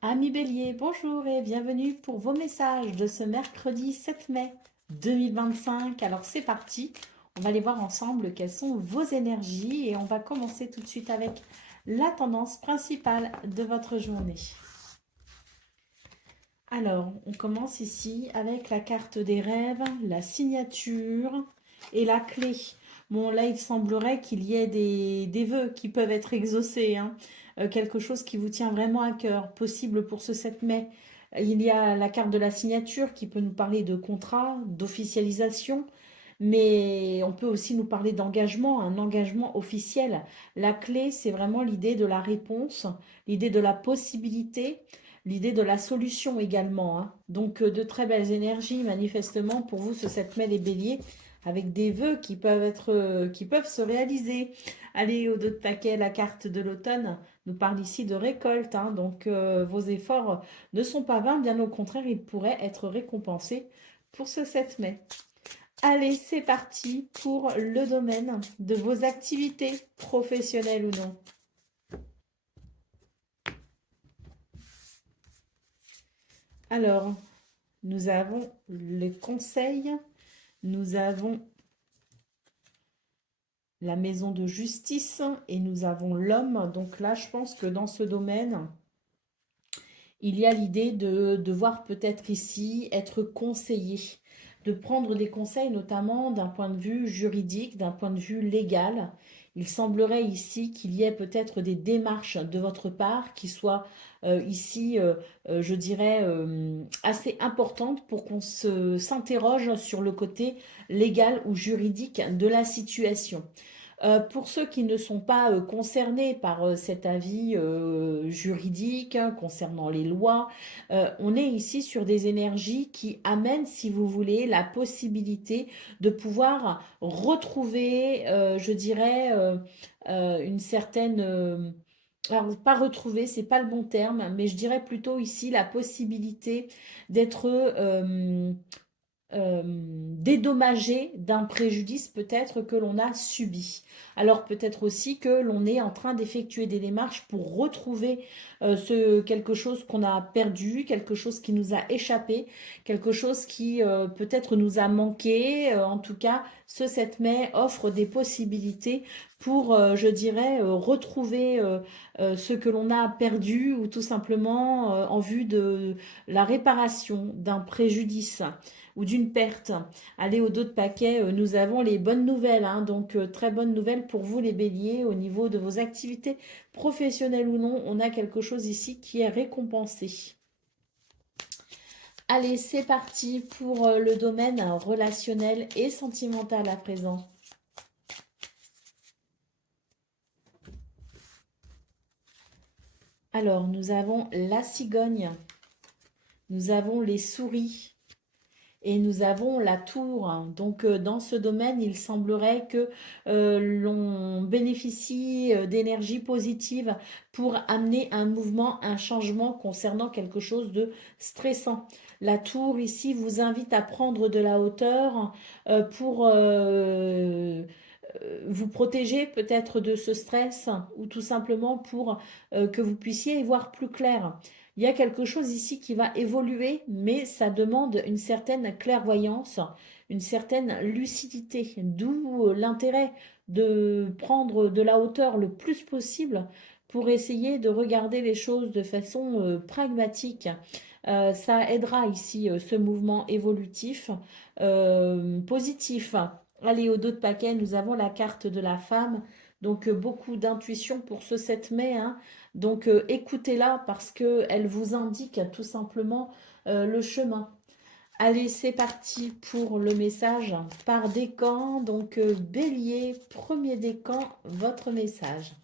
Amis Bélier, bonjour et bienvenue pour vos messages de ce mercredi 7 mai 2025. Alors c'est parti, on va aller voir ensemble quelles sont vos énergies et on va commencer tout de suite avec la tendance principale de votre journée. Alors, on commence ici avec la carte des rêves, la signature et la clé. Bon, là, il semblerait qu'il y ait des vœux qui peuvent être exaucés, hein. Quelque chose qui vous tient vraiment à cœur, possible pour ce 7 mai. Il y a la carte de la signature qui peut nous parler de contrat, d'officialisation, mais on peut aussi nous parler d'engagement, un engagement officiel. La clé, c'est vraiment l'idée de la réponse, l'idée de la possibilité, l'idée de la solution également, hein. Donc de très belles énergies manifestement pour vous ce 7 mai les béliers avec des vœux qui peuvent se réaliser. Allez, au dos de paquet, la carte de l'automne nous parle ici de récolte, hein. Donc vos efforts ne sont pas vains, bien au contraire, ils pourraient être récompensés pour ce 7 mai. Allez, c'est parti pour le domaine de vos activités professionnelles ou non. Alors, nous avons le conseil, nous avons la maison de justice et nous avons l'homme. Donc là, je pense que dans ce domaine, il y a l'idée de devoir peut-être ici être conseillé, de prendre des conseils notamment d'un point de vue juridique, d'un point de vue légal. Il semblerait ici qu'il y ait peut-être des démarches de votre part qui soient ici, je dirais, assez importantes pour qu'on s'interroge sur le côté légal ou juridique de la situation. Pour ceux qui ne sont pas concernés par cet avis juridique, hein, concernant les lois, on est ici sur des énergies qui amènent, si vous voulez, la possibilité de pouvoir retrouver, je dirais, une certaine... alors, pas retrouver, c'est pas le bon terme, mais je dirais plutôt ici la possibilité d'être dédommagé d'un préjudice peut-être que l'on a subi. Alors peut-être aussi que l'on est en train d'effectuer des démarches pour retrouver quelque chose qu'on a perdu, quelque chose qui nous a échappé, quelque chose qui peut-être nous a manqué. En tout cas, ce 7 mai offre des possibilités pour, je dirais, retrouver ce que l'on a perdu ou tout simplement en vue de la réparation d'un préjudice ou d'une perte. Allez, au dos de paquet, nous avons les bonnes nouvelles, hein. Donc très bonnes nouvelles pour vous les béliers au niveau de vos activités professionnelles ou non. On a quelque chose ici qui est récompensé. Allez, c'est parti pour le domaine relationnel et sentimental à présent. Alors, nous avons la cigogne, nous avons les souris, et nous avons la tour. Donc dans ce domaine, il semblerait que l'on bénéficie d'énergie positive pour amener un mouvement, un changement concernant quelque chose de stressant. La tour ici vous invite à prendre de la hauteur pour vous protéger peut-être de ce stress ou tout simplement pour que vous puissiez y voir plus clair. Il y a quelque chose ici qui va évoluer, mais ça demande une certaine clairvoyance, une certaine lucidité, d'où l'intérêt de prendre de la hauteur le plus possible pour essayer de regarder les choses de façon pragmatique. Ça aidera ici ce mouvement évolutif positif. Allez, au dos de paquet, nous avons la carte de la femme. Donc beaucoup d'intuition pour ce 7 mai, hein. Donc écoutez-la parce qu'elle vous indique tout simplement le chemin. Allez, c'est parti pour le message par décan. Donc bélier, premier décan, votre message.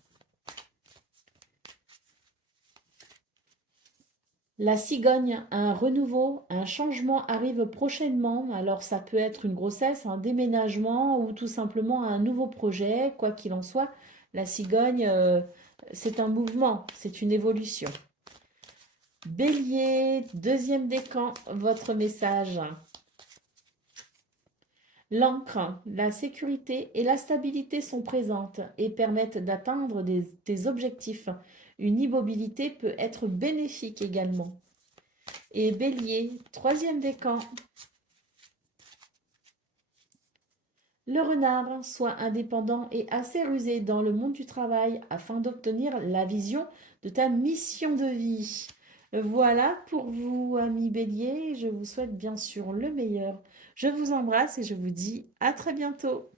La cigogne, un renouveau, un changement arrive prochainement. Alors ça peut être une grossesse, un déménagement ou tout simplement un nouveau projet. Quoi qu'il en soit, la cigogne, c'est un mouvement, c'est une évolution. Bélier, deuxième décan, votre message. L'encre, la sécurité et la stabilité sont présentes et permettent d'atteindre tes objectifs. Une immobilité peut être bénéfique également. Et Bélier, troisième décan. Le renard, sois indépendant et assez rusé dans le monde du travail afin d'obtenir la vision de ta mission de vie. Voilà pour vous, amis Bélier. Je vous souhaite bien sûr le meilleur. Je vous embrasse et je vous dis à très bientôt.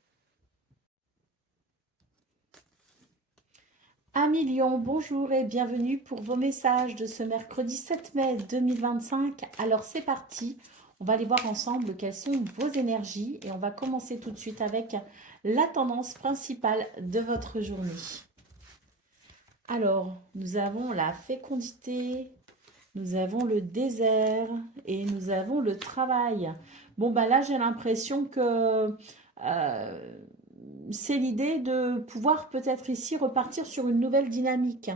Amis Lion, bonjour et bienvenue pour vos messages de ce mercredi 7 mai 2025. Alors c'est parti, on va aller voir ensemble quelles sont vos énergies et on va commencer tout de suite avec la tendance principale de votre journée. Alors, nous avons la fécondité, nous avons le désert et nous avons le travail. Bon, bah là, j'ai l'impression que c'est l'idée de pouvoir peut-être ici repartir sur une nouvelle dynamique.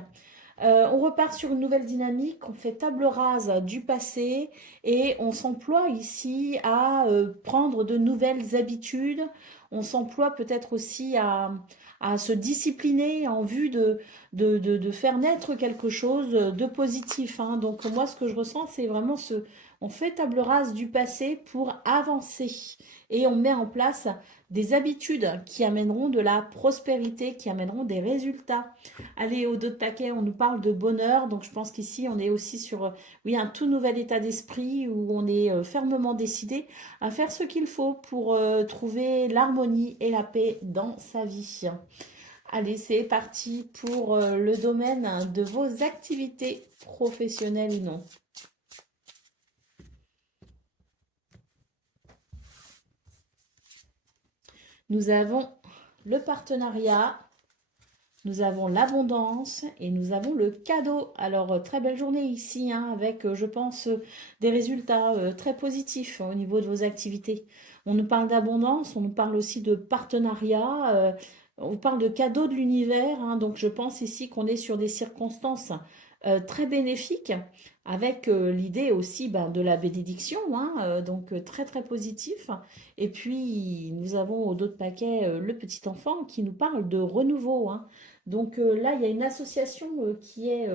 On repart sur une nouvelle dynamique, on fait table rase du passé et on s'emploie ici à prendre de nouvelles habitudes. On s'emploie peut-être aussi à se discipliner en vue de faire naître quelque chose de positif, hein. Donc moi, ce que je ressens, c'est vraiment on fait table rase du passé pour avancer et on met en place des habitudes qui amèneront de la prospérité, qui amèneront des résultats. Allez, au dos de taquet, on nous parle de bonheur. Donc, je pense qu'ici, on est aussi sur oui, un tout nouvel état d'esprit où on est fermement décidé à faire ce qu'il faut pour trouver l'harmonie et la paix dans sa vie. Allez, c'est parti pour le domaine de vos activités professionnelles ou non. Nous avons le partenariat, nous avons l'abondance et nous avons le cadeau. Alors, très belle journée ici, hein, avec, je pense, des résultats très positifs au niveau de vos activités. On nous parle d'abondance, on nous parle aussi de partenariat, on parle de cadeaux de l'univers, hein, donc je pense ici qu'on est sur des circonstances très bénéfiques, avec l'idée aussi de la bénédiction, hein, donc très très positif. Et puis, nous avons au dos de paquet le petit enfant qui nous parle de renouveau, hein. Donc là, il y a une association qui est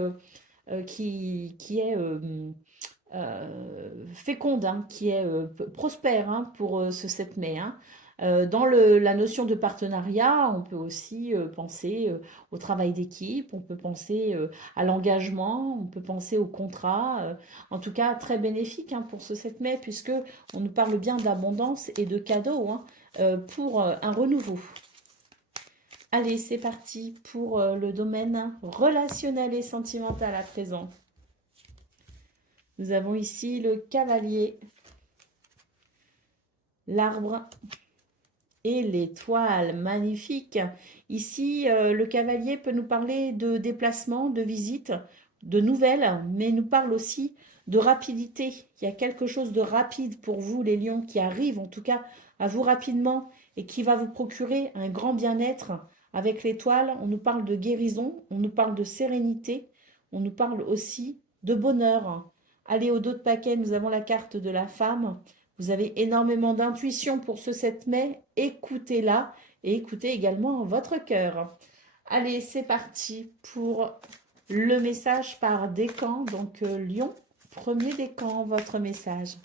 féconde, hein, qui est prospère, hein, pour ce 7 mai, hein. Dans la notion de partenariat, on peut aussi penser au travail d'équipe, on peut penser à l'engagement, on peut penser au contrat. En tout cas, très bénéfique, hein, pour ce 7 mai, puisque on nous parle bien d'abondance et de cadeaux, hein, pour un renouveau. Allez, c'est parti pour le domaine relationnel et sentimental à présent. Nous avons ici le cavalier, l'arbre et l'étoile. Magnifique. Ici, le cavalier peut nous parler de déplacement, de visite, de nouvelles, mais il nous parle aussi de rapidité. Il y a quelque chose de rapide pour vous, les lions, qui arrive en tout cas à vous rapidement et qui va vous procurer un grand bien-être. Avec l'étoile, on nous parle de guérison, on nous parle de sérénité, on nous parle aussi de bonheur. Allez, au dos de paquet, nous avons la carte de la femme. Vous avez énormément d'intuition pour ce 7 mai. Écoutez-la et écoutez également votre cœur. Allez, c'est parti pour le message par décan. Donc, Lion, premier décan, votre message.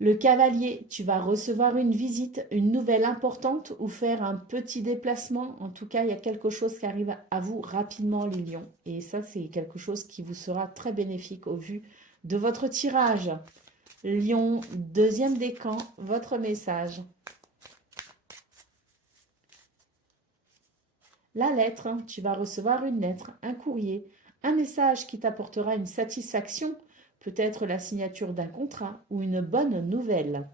Le cavalier, tu vas recevoir une visite, une nouvelle importante ou faire un petit déplacement. En tout cas, il y a quelque chose qui arrive à vous rapidement, les lions. Et ça, c'est quelque chose qui vous sera très bénéfique au vu de votre tirage. Lion, deuxième décan, votre message. La lettre, tu vas recevoir une lettre, un courrier, un message qui t'apportera une satisfaction, peut-être la signature d'un contrat ou une bonne nouvelle.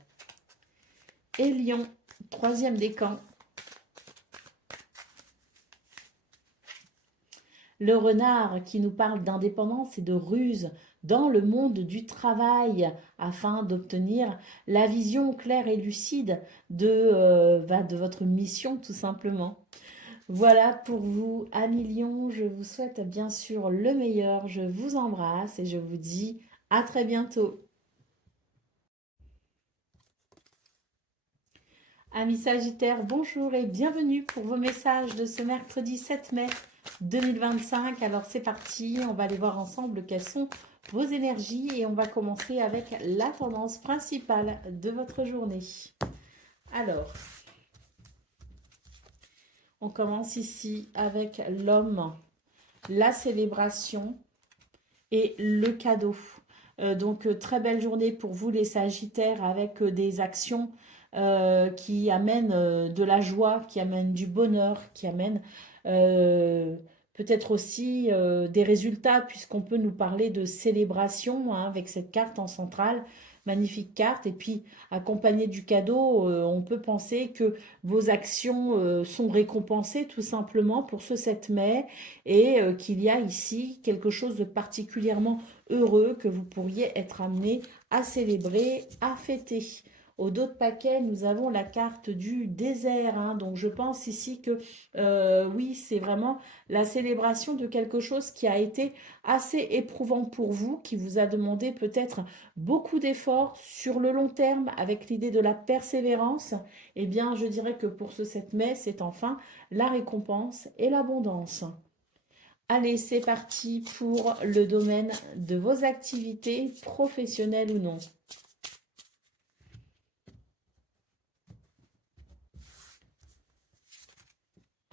Et Lion, troisième décan. Le renard qui nous parle d'indépendance et de ruse dans le monde du travail afin d'obtenir la vision claire et lucide de votre mission tout simplement. Voilà pour vous, amis lions. Je vous souhaite bien sûr le meilleur. Je vous embrasse et je vous dis à très bientôt. Amis Sagittaires, bonjour et bienvenue pour vos messages de ce mercredi 7 mai 2025. Alors c'est parti, on va aller voir ensemble quelles sont vos énergies et on va commencer avec la tendance principale de votre journée. Alors, on commence ici avec l'homme, la célébration et le cadeau. Donc, très belle journée pour vous les Sagittaires avec des actions qui amènent de la joie, qui amènent du bonheur, qui amènent peut-être aussi des résultats, puisqu'on peut nous parler de célébration hein, avec cette carte en centrale. Magnifique carte. Et puis, accompagné du cadeau, on peut penser que vos actions sont récompensées tout simplement pour ce 7 mai et qu'il y a ici quelque chose de particulièrement heureux que vous pourriez être amené à célébrer, à fêter. Au dos de paquet, nous avons la carte du désert. Hein, donc, je pense ici que oui, c'est vraiment la célébration de quelque chose qui a été assez éprouvant pour vous, qui vous a demandé peut-être beaucoup d'efforts sur le long terme avec l'idée de la persévérance. Eh bien, je dirais que pour ce 7 mai, c'est enfin la récompense et l'abondance. Allez, c'est parti pour le domaine de vos activités, professionnelles ou non.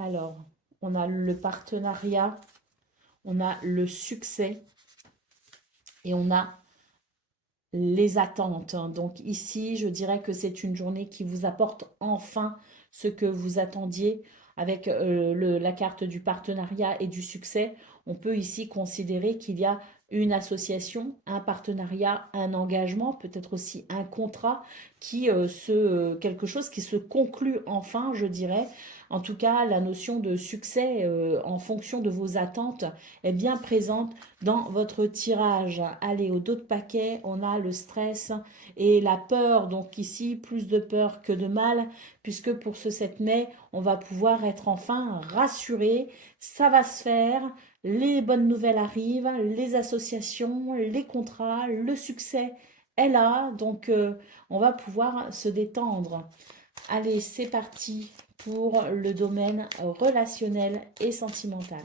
Alors, on a le partenariat, on a le succès et on a les attentes. Donc ici, je dirais que c'est une journée qui vous apporte enfin ce que vous attendiez avec la carte du partenariat et du succès. On peut ici considérer qu'il y a une association, un partenariat, un engagement, peut-être aussi un contrat quelque chose qui se conclut enfin, je dirais. En tout cas, la notion de succès en fonction de vos attentes est bien présente dans votre tirage. Allez, au dos de paquet, on a le stress et la peur. Donc ici, plus de peur que de mal, puisque pour ce 7 mai, on va pouvoir être enfin rassuré. Ça va se faire. Les bonnes nouvelles arrivent, les associations, les contrats, le succès est là. Donc, on va pouvoir se détendre. Allez, c'est parti pour le domaine relationnel et sentimental.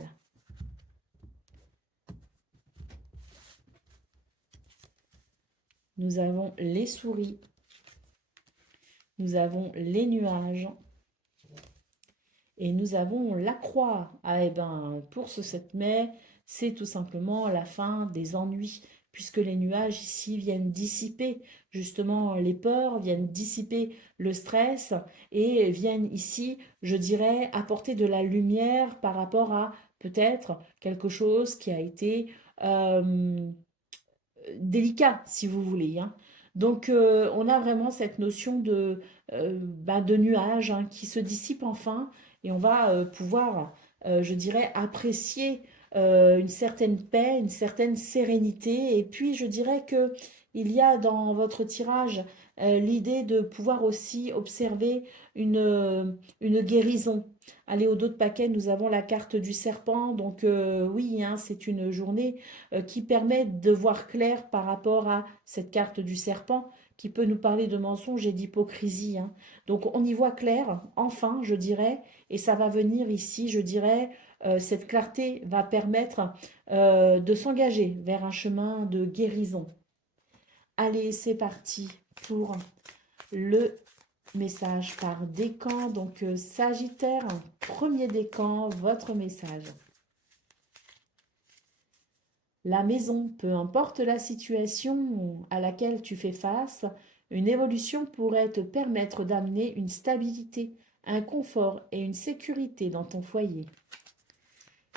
Nous avons les souris, nous avons les nuages et nous avons la croix. Ah, et ben, pour ce 7 mai, c'est tout simplement la fin des ennuis, puisque les nuages ici viennent dissiper justement les peurs, viennent dissiper le stress et viennent ici, je dirais, apporter de la lumière par rapport à peut-être quelque chose qui a été délicat, si vous voulez. Hein. Donc, on a vraiment cette notion de nuage hein, qui se dissipe enfin et on va pouvoir, je dirais, apprécier une certaine paix, une certaine sérénité. Et puis, je dirais que il y a dans votre tirage l'idée de pouvoir aussi observer une guérison. Allez, au dos de paquet, nous avons la carte du serpent. Donc, oui, hein, c'est une journée qui permet de voir clair par rapport à cette carte du serpent qui peut nous parler de mensonges et d'hypocrisie. Hein. Donc on y voit clair, enfin, je dirais, et ça va venir ici, je dirais, cette clarté va permettre de s'engager vers un chemin de guérison. Allez, c'est parti pour le message par décan. Donc Sagittaire, premier décan, votre message. La maison, peu importe la situation à laquelle tu fais face, une évolution pourrait te permettre d'amener une stabilité, un confort et une sécurité dans ton foyer.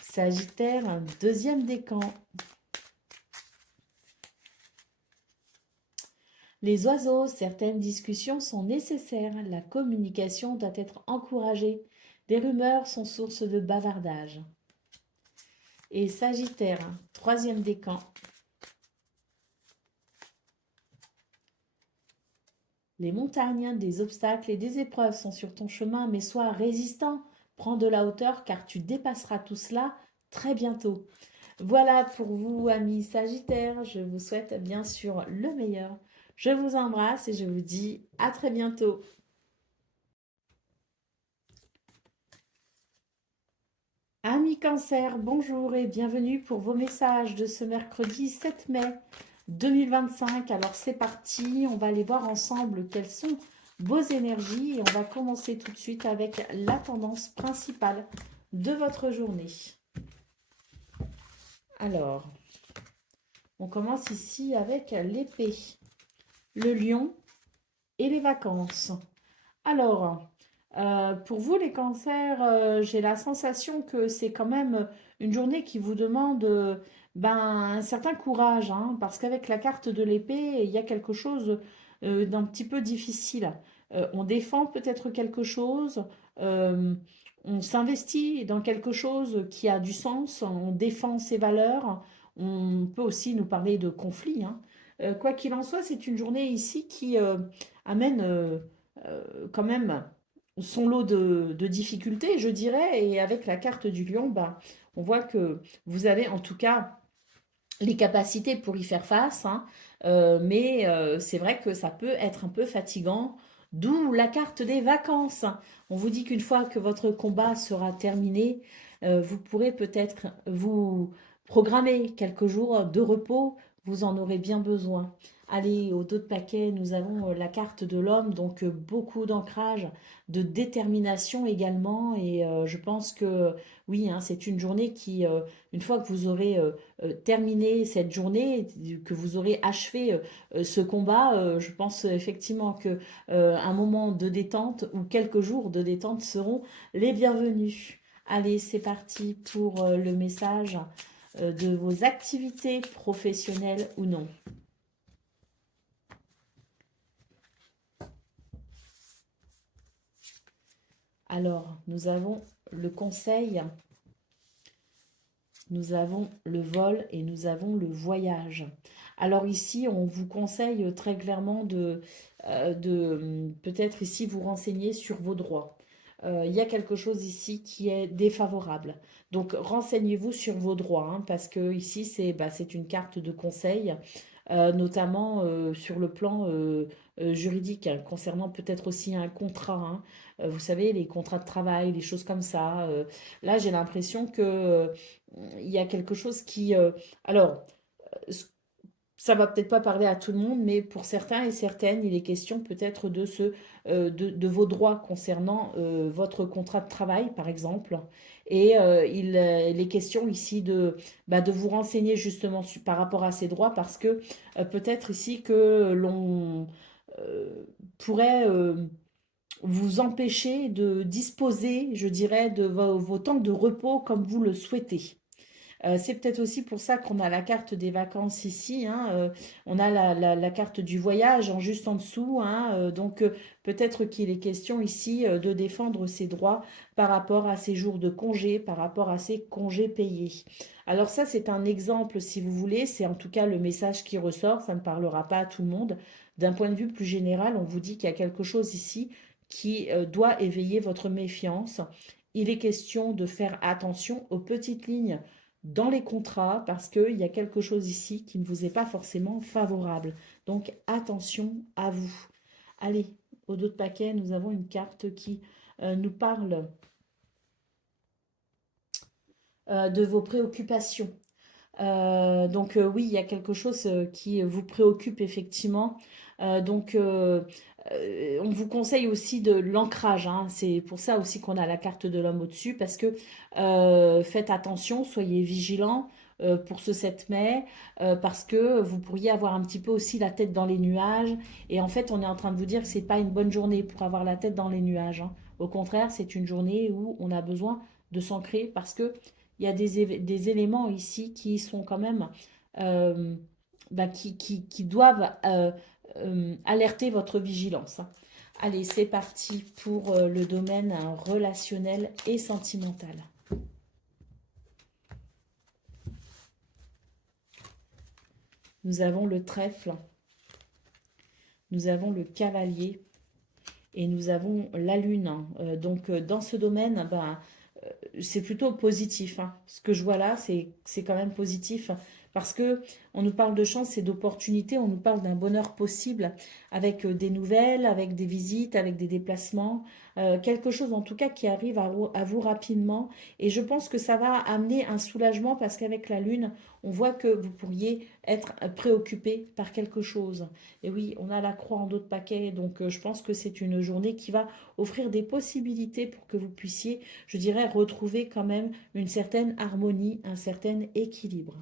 Sagittaire, deuxième décan. Les oiseaux, certaines discussions sont nécessaires, la communication doit être encouragée. Des rumeurs sont source de bavardage. Et Sagittaire, troisième décan. Les montagnes, des obstacles et des épreuves sont sur ton chemin, mais sois résistant. Prends de la hauteur car tu dépasseras tout cela très bientôt. Voilà pour vous, amis Sagittaires. Je vous souhaite bien sûr le meilleur. Je vous embrasse et je vous dis à très bientôt. Amis Cancer, bonjour et bienvenue pour vos messages de ce mercredi 7 mai 2025. Alors c'est parti, on va aller voir ensemble quelles sont vos énergies et on va commencer tout de suite avec la tendance principale de votre journée. Alors, on commence ici avec l'épée, le lion et les vacances. Alors, pour vous les cancers, j'ai la sensation que c'est quand même une journée qui vous demande un certain courage, hein, parce qu'avec la carte de l'épée, il y a quelque chose d'un petit peu difficile. On défend peut-être quelque chose, euh, on s'investit dans quelque chose qui a du sens, on défend ses valeurs, on peut aussi nous parler de conflit, hein. Quoi qu'il en soit, c'est une journée ici qui amène quand même son lot de difficultés, je dirais, et avec la carte du lion, on voit que vous avez en tout cas les capacités pour y faire face, hein, mais c'est vrai que ça peut être un peu fatigant, d'où la carte des vacances. On vous dit qu'une fois que votre combat sera terminé, vous pourrez peut-être vous programmer quelques jours de repos, vous en aurez bien besoin. Allez, au dos de paquet, nous avons la carte de l'homme, donc beaucoup d'ancrage, de détermination également, et je pense que oui, hein, c'est une journée qui, une fois que vous aurez terminé cette journée, que vous aurez achevé ce combat, je pense effectivement que un moment de détente ou quelques jours de détente seront les bienvenus. Allez, c'est parti pour le message de vos activités professionnelles ou non. Alors, nous avons le conseil, nous avons le vol et nous avons le voyage. Alors ici, on vous conseille très clairement de peut-être ici vous renseigner sur vos droits. Il y a quelque chose ici qui est défavorable. Donc renseignez-vous sur vos droits, hein, parce que ici c'est une carte de conseil, notamment sur le plan juridique, hein, concernant peut-être aussi un contrat, hein. Vous savez, les contrats de travail, les choses comme ça. Là, j'ai l'impression que il y a quelque chose qui... alors, ça va peut-être pas parler à tout le monde, mais pour certains et certaines, il est question peut-être de vos droits concernant votre contrat de travail, par exemple. Et il est question ici de vous renseigner justement par rapport à ces droits, parce que peut-être ici que l'on pourrait vous empêcher de disposer, je dirais, de vos temps de repos comme vous le souhaitez. C'est peut-être aussi pour ça qu'on a la carte des vacances ici, hein, on a la carte du voyage en juste en dessous, hein, donc peut-être qu'il est question ici de défendre ses droits par rapport à ses jours de congé, par rapport à ses congés payés. Alors ça, c'est un exemple, si vous voulez, c'est en tout cas le message qui ressort, ça ne parlera pas à tout le monde. D'un point de vue plus général, on vous dit qu'il y a quelque chose ici qui doit éveiller votre méfiance. Il est question de faire attention aux petites lignes dans les contrats parce qu'il y a quelque chose ici qui ne vous est pas forcément favorable. Donc attention à vous. Allez, au dos de paquet, nous avons une carte qui nous parle de vos préoccupations. Oui, il y a quelque chose qui vous préoccupe effectivement. On vous conseille aussi de l'ancrage, hein. C'est pour ça aussi qu'on a la carte de l'homme au-dessus, parce que faites attention, soyez vigilants pour ce 7 mai, parce que vous pourriez avoir un petit peu aussi la tête dans les nuages. Et en fait, on est en train de vous dire que c'est pas une bonne journée pour avoir la tête dans les nuages, hein. Au contraire, c'est une journée où on a besoin de s'ancrer, parce que il y a des éléments ici qui sont quand même euh, qui doivent alerter votre vigilance, hein. Allez, c'est parti pour le domaine relationnel et sentimental. Nous avons le trèfle, nous avons le cavalier et nous avons la lune, hein. Dans ce domaine, c'est plutôt positif, hein. Ce que je vois là, c'est quand même positif Parce que on nous parle de chance et d'opportunités, on nous parle d'un bonheur possible avec des nouvelles, avec des visites, avec des déplacements, quelque chose en tout cas qui arrive à vous rapidement. Et je pense que ça va amener un soulagement parce qu'avec la Lune, on voit que vous pourriez être préoccupé par quelque chose. Et oui, on a la croix en dos de paquet, donc je pense que c'est une journée qui va offrir des possibilités pour que vous puissiez, je dirais, retrouver quand même une certaine harmonie, un certain équilibre.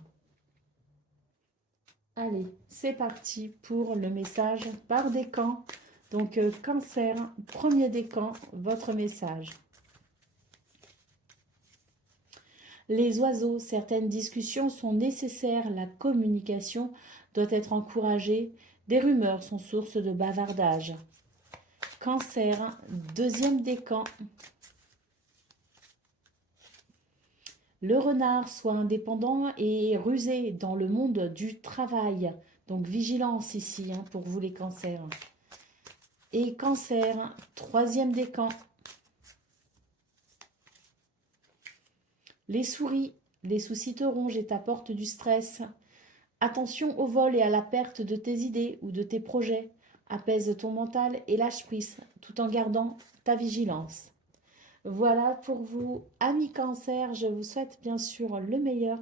Allez, c'est parti pour le message par décan. Donc, Cancer, premier décan, votre message. Les oiseaux, certaines discussions sont nécessaires, la communication doit être encouragée, des rumeurs sont source de bavardage. Cancer, deuxième décan. Le renard, soit indépendant et rusé dans le monde du travail. Donc vigilance ici hein, pour vous les cancers. Et Cancer, troisième décan. Les souris, les soucis te rongent et t'apportent du stress. Attention au vol et à la perte de tes idées ou de tes projets. Apaise ton mental et lâche prise tout en gardant ta vigilance. Voilà pour vous, amis Cancer. Je vous souhaite bien sûr le meilleur.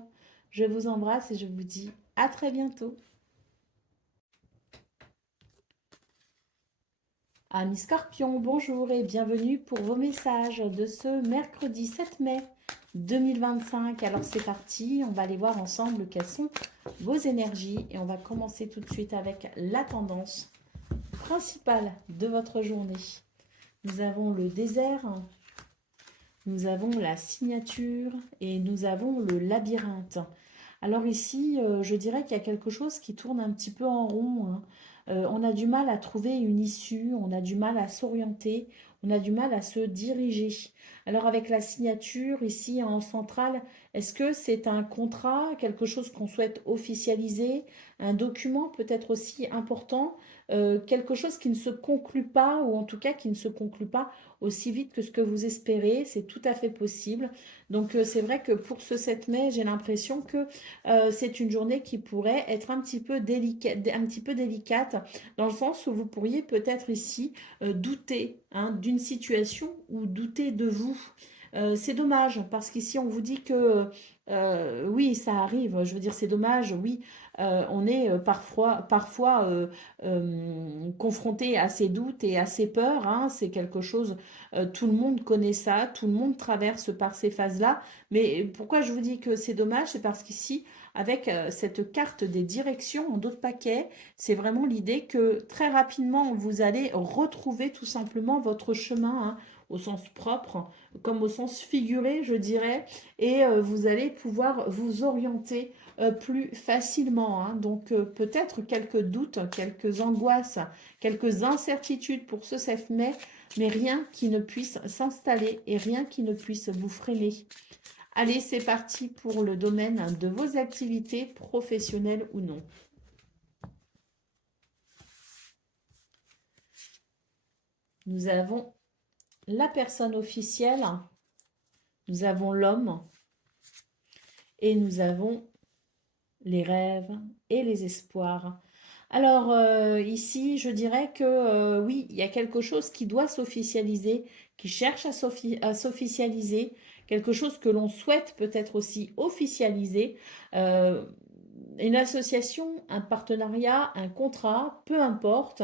Je vous embrasse et je vous dis à très bientôt. Amis Scorpions, bonjour et bienvenue pour vos messages de ce mercredi 7 mai 2025. Alors c'est parti, on va aller voir ensemble quelles sont vos énergies et on va commencer tout de suite avec la tendance principale de votre journée. Nous avons le désert, nous avons la signature et nous avons le labyrinthe. Alors ici, je dirais qu'il y a quelque chose qui tourne un petit peu en rond. Hein. On a du mal à trouver une issue, on a du mal à s'orienter, on a du mal à se diriger. Alors avec la signature ici en centrale, est-ce que c'est un contrat, quelque chose qu'on souhaite officialiser, un document peut-être aussi important, quelque chose qui ne se conclut pas ou en tout cas qui ne se conclut pas aussi vite que ce que vous espérez, c'est tout à fait possible. Donc c'est vrai que pour ce 7 mai, j'ai l'impression que c'est une journée qui pourrait être un petit peu délicate dans le sens où vous pourriez peut-être ici douter hein, d'une situation ou douter de vous. C'est dommage parce qu'ici on vous dit que oui ça arrive, je veux dire c'est dommage, oui on est parfois confronté à ces doutes et à ces peurs, hein, c'est quelque chose, tout le monde connaît ça, tout le monde traverse par ces phases-là, mais pourquoi je vous dis que c'est dommage, c'est parce qu'ici avec cette carte des directions en dos de paquet, c'est vraiment l'idée que très rapidement, vous allez retrouver tout simplement votre chemin, hein, au sens propre, comme au sens figuré, je dirais, et vous allez pouvoir vous orienter plus facilement. Hein. Donc peut-être quelques doutes, quelques angoisses, quelques incertitudes pour ce 7 mai, mais rien qui ne puisse s'installer et rien qui ne puisse vous freiner. Allez, c'est parti pour le domaine de vos activités professionnelles ou non. Nous avons la personne officielle, nous avons l'homme et nous avons les rêves et les espoirs. Alors ici, je dirais que oui, il y a quelque chose qui doit s'officialiser, qui cherche à s'officialiser, quelque chose que l'on souhaite peut-être aussi officialiser. Une association, un partenariat, un contrat, peu importe.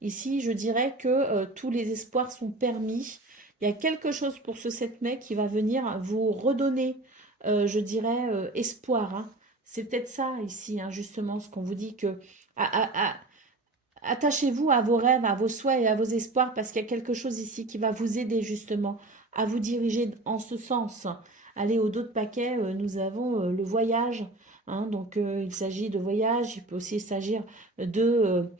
Ici, je dirais que tous les espoirs sont permis. Il y a quelque chose pour ce 7 mai qui va venir vous redonner, je dirais, espoir. Hein. C'est peut-être ça ici, hein, justement, ce qu'on vous dit que attachez-vous à vos rêves, à vos souhaits et à vos espoirs parce qu'il y a quelque chose ici qui va vous aider justement à vous diriger en ce sens. Allez, au dos de paquet, nous avons le voyage. Hein, donc, il s'agit de voyage, il peut aussi s'agir de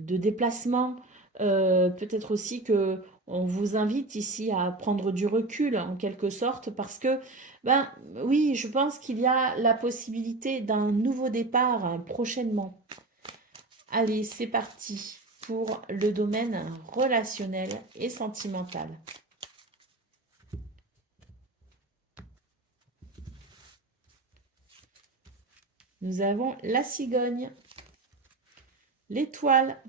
déplacement. Peut-être aussi que on vous invite ici à prendre du recul en quelque sorte parce que, ben oui, je pense qu'il y a la possibilité d'un nouveau départ prochainement. Allez, c'est parti pour le domaine relationnel et sentimental. Nous avons la cigogne, l'étoile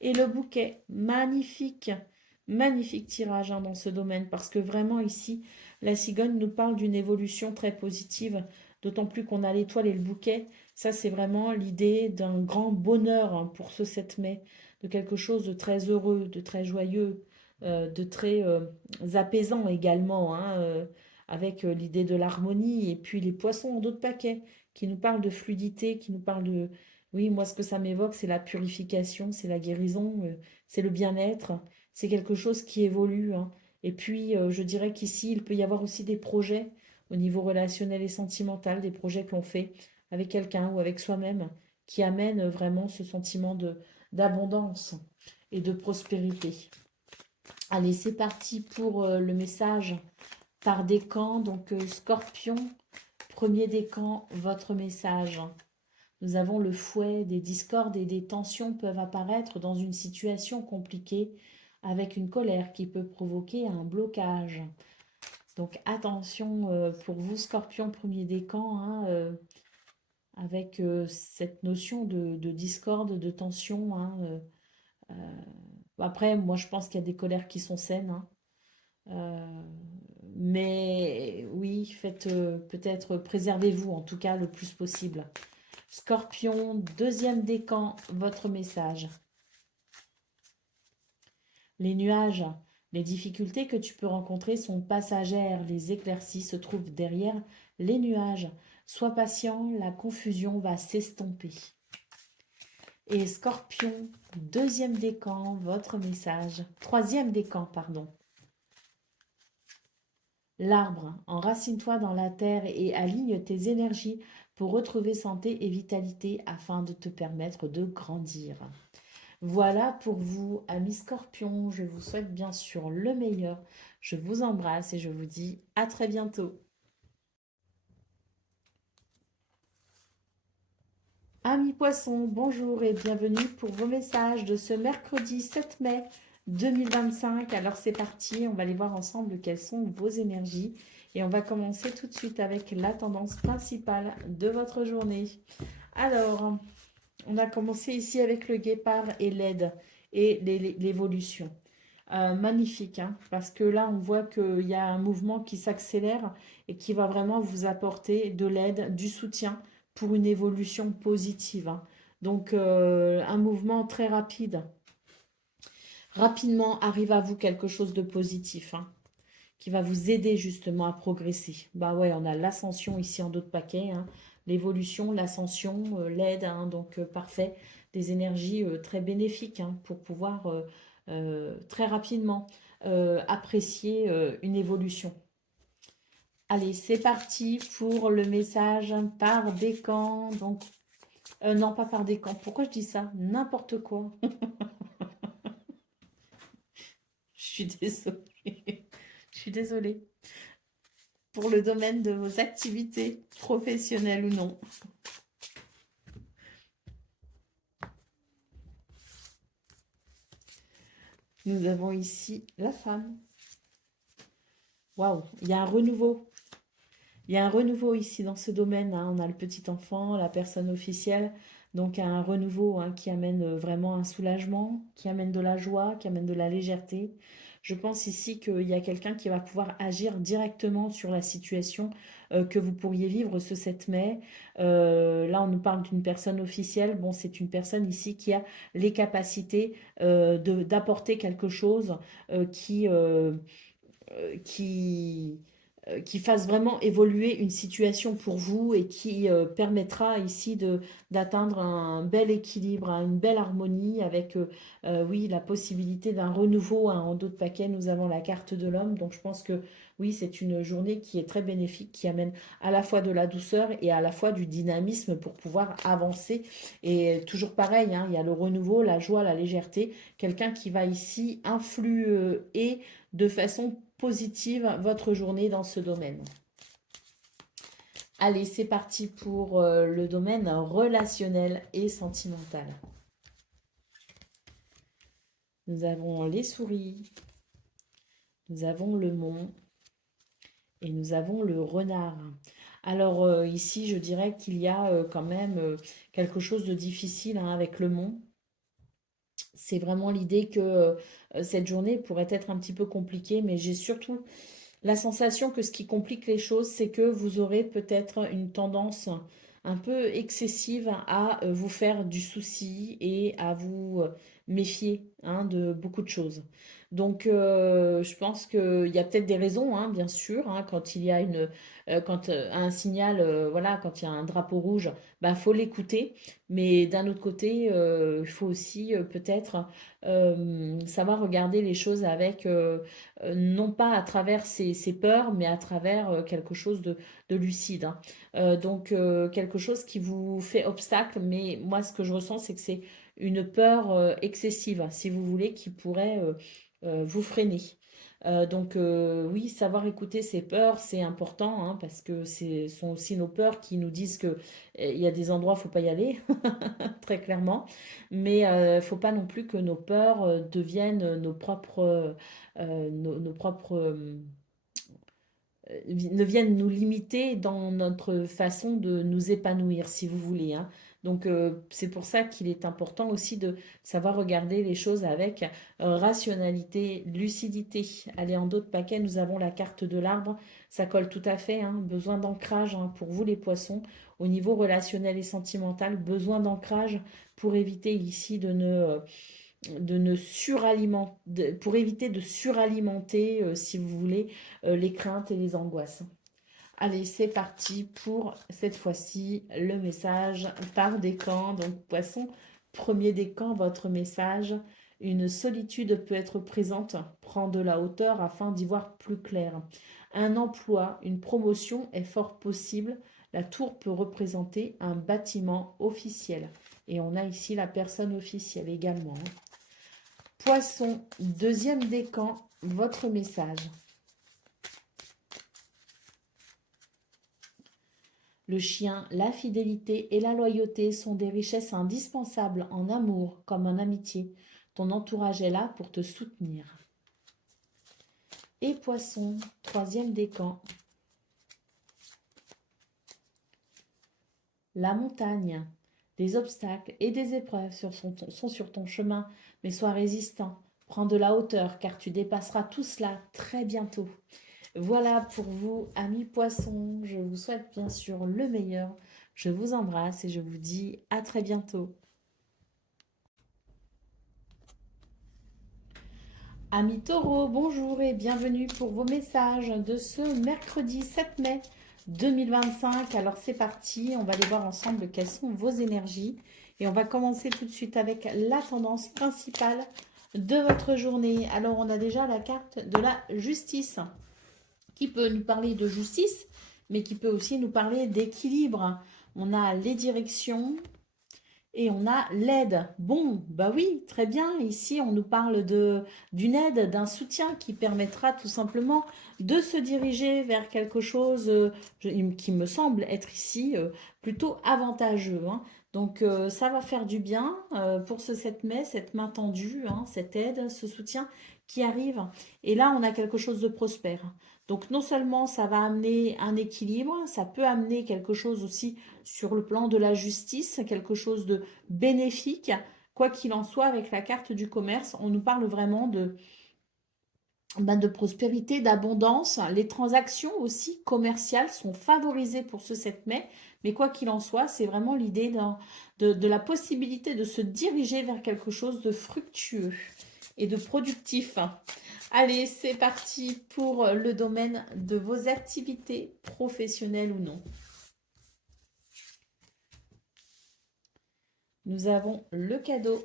et le bouquet. Magnifique, magnifique tirage hein, dans ce domaine parce que vraiment ici, la cigogne nous parle d'une évolution très positive, d'autant plus qu'on a l'étoile et le bouquet. Ça, c'est vraiment l'idée d'un grand bonheur hein, pour ce 7 mai, de quelque chose de très heureux, de très joyeux, de très apaisant également, hein, avec l'idée de l'harmonie et puis les poissons en dos de paquet qui nous parlent de fluidité, qui nous parlent de, oui, moi, ce que ça m'évoque, c'est la purification, c'est la guérison, c'est le bien-être, c'est quelque chose qui évolue, hein. Et puis, je dirais qu'ici, il peut y avoir aussi des projets au niveau relationnel et sentimental, des projets que l'on fait avec quelqu'un ou avec soi-même, qui amènent vraiment ce sentiment d'abondance et de prospérité. Allez, c'est parti pour le message par décan. Donc, Scorpion, premier décan, votre message. Nous avons le fouet, des discordes et des tensions peuvent apparaître dans une situation compliquée avec une colère qui peut provoquer un blocage. Donc attention pour vous, Scorpion, premier décan, hein, avec cette notion de discorde, de tension. Hein, après, moi je pense qu'il y a des colères qui sont saines. Hein, mais oui, faites peut-être, préservez-vous en tout cas le plus possible. Scorpion, deuxième décan, votre message. Les nuages, les difficultés que tu peux rencontrer sont passagères. Les éclaircies se trouvent derrière les nuages. Sois patient, la confusion va s'estomper. Et Scorpion, deuxième décan, votre message. Troisième décan, pardon. L'arbre, enracine-toi dans la terre et aligne tes énergies pour retrouver santé et vitalité afin de te permettre de grandir. Voilà pour vous, amis Scorpions. Je vous souhaite bien sûr le meilleur. Je vous embrasse et je vous dis à très bientôt. Amis Poissons, bonjour et bienvenue pour vos messages de ce mercredi 7 mai 2025. Alors c'est parti, on va aller voir ensemble quelles sont vos énergies. Et on va commencer tout de suite avec la tendance principale de votre journée. Alors, on a commencé ici avec le guépard et l'aide et l'évolution. Magnifique, hein, parce que là, on voit qu'il y a un mouvement qui s'accélère et qui va vraiment vous apporter de l'aide, du soutien pour une évolution positive. Hein. Donc, un mouvement très rapide. Rapidement arrive à vous quelque chose de positif, hein, qui va vous aider justement à progresser. Bah ouais, on a l'ascension ici en dos de paquet, hein, l'évolution, l'ascension, l'aide, hein, donc parfait. Des énergies très bénéfiques hein, pour pouvoir très rapidement apprécier une évolution. Allez, c'est parti pour le message par décan. Donc, non, pas par décan. Pourquoi je dis ça? N'importe quoi. Je suis désolée. Je suis désolée. Pour le domaine de vos activités professionnelles ou non. Nous avons ici la femme. Waouh, il y a un renouveau. Il y a un renouveau ici dans ce domaine. Hein. On a le petit enfant, la personne officielle. Donc un renouveau hein, qui amène vraiment un soulagement, qui amène de la joie, qui amène de la légèreté. Je pense ici qu'il y a quelqu'un qui va pouvoir agir directement sur la situation que vous pourriez vivre ce 7 mai. Là, on nous parle d'une personne officielle. Bon, c'est une personne ici qui a les capacités d'apporter quelque chose qui, qui, qui fasse vraiment évoluer une situation pour vous et qui permettra ici d'atteindre un bel équilibre, hein, une belle harmonie avec, oui, la possibilité d'un renouveau. Hein. En dos de paquet, nous avons la carte de l'homme. Donc, je pense que, oui, c'est une journée qui est très bénéfique, qui amène à la fois de la douceur et à la fois du dynamisme pour pouvoir avancer. Et toujours pareil, hein, il y a le renouveau, la joie, la légèreté. Quelqu'un qui va ici influer de façon positive votre journée dans ce domaine. Allez, c'est parti pour le domaine relationnel et sentimental. Nous avons les souris, nous avons le mont et nous avons le renard. Alors ici, je dirais qu'il y a quand même quelque chose de difficile hein, avec le mont. C'est vraiment l'idée que cette journée pourrait être un petit peu compliquée, mais j'ai surtout la sensation que ce qui complique les choses, c'est que vous aurez peut-être une tendance un peu excessive à vous faire du souci et à vous méfier hein, de beaucoup de choses. Donc, je pense qu'il y a peut-être des raisons, hein, bien sûr, hein, quand il y a quand un signal, voilà, quand il y a un drapeau rouge, bah faut l'écouter. Mais d'un autre côté, il faut aussi peut-être savoir regarder les choses avec non pas à travers ses peurs, mais à travers quelque chose de lucide. Hein. Donc, quelque chose qui vous fait obstacle, mais moi, ce que je ressens, c'est que c'est une peur excessive, si vous voulez, qui pourrait vous freiner. Donc, oui, savoir écouter ses peurs, c'est important, hein, parce que ce sont aussi nos peurs qui nous disent que il y a des endroits, faut pas y aller, très clairement. Mais faut pas non plus que nos peurs deviennent nos propres ne viennent nous limiter dans notre façon de nous épanouir, si vous voulez. Hein. Donc, c'est pour ça qu'il est important aussi de savoir regarder les choses avec rationalité, lucidité. Allez, en d'autres paquets, nous avons la carte de l'arbre. Ça colle tout à fait. Hein. Besoin d'ancrage hein, pour vous, les poissons. Au niveau relationnel et sentimental, besoin d'ancrage pour éviter ici de ne suralimenter, pour éviter de suralimenter, si vous voulez, les craintes et les angoisses. Allez, c'est parti pour cette fois-ci le message par décan. Donc, poisson, premier décan, votre message. Une solitude peut être présente, prend de la hauteur afin d'y voir plus clair. Un emploi, une promotion est fort possible. La tour peut représenter un bâtiment officiel. Et on a ici la personne officielle également. Poisson, deuxième décan, votre message. Le chien, la fidélité et la loyauté sont des richesses indispensables en amour comme en amitié. Ton entourage est là pour te soutenir. Et poisson, troisième décan. La montagne, des obstacles et des épreuves sont sur ton chemin, mais sois résistant. Prends de la hauteur car tu dépasseras tout cela très bientôt. Voilà pour vous, amis poissons. Je vous souhaite bien sûr le meilleur. Je vous embrasse et je vous dis à très bientôt. Amis taureaux, bonjour et bienvenue pour vos messages de ce mercredi 7 mai 2025. Alors c'est parti, on va aller voir ensemble quelles sont vos énergies. Et on va commencer tout de suite avec la tendance principale de votre journée. Alors on a déjà la carte de la justice qui peut nous parler de justice, mais qui peut aussi nous parler d'équilibre. On a les directions et on a l'aide. Bon, bah oui, très bien. Ici, on nous parle d'une aide, d'un soutien qui permettra tout simplement de se diriger vers quelque chose qui me semble être ici plutôt avantageux. Hein. Donc, ça va faire du bien pour ce 7 mai, cette main tendue, hein, cette aide, ce soutien qui arrive. Et là, on a quelque chose de prospère. Donc, non seulement ça va amener un équilibre, ça peut amener quelque chose aussi sur le plan de la justice, quelque chose de bénéfique. Quoi qu'il en soit, avec la carte du commerce, on nous parle vraiment de prospérité, d'abondance. Les transactions aussi commerciales sont favorisées pour ce 7 mai. Mais quoi qu'il en soit, c'est vraiment l'idée de la possibilité de se diriger vers quelque chose de fructueux et de productif. Allez, c'est parti pour le domaine de vos activités professionnelles ou non. Nous avons le cadeau.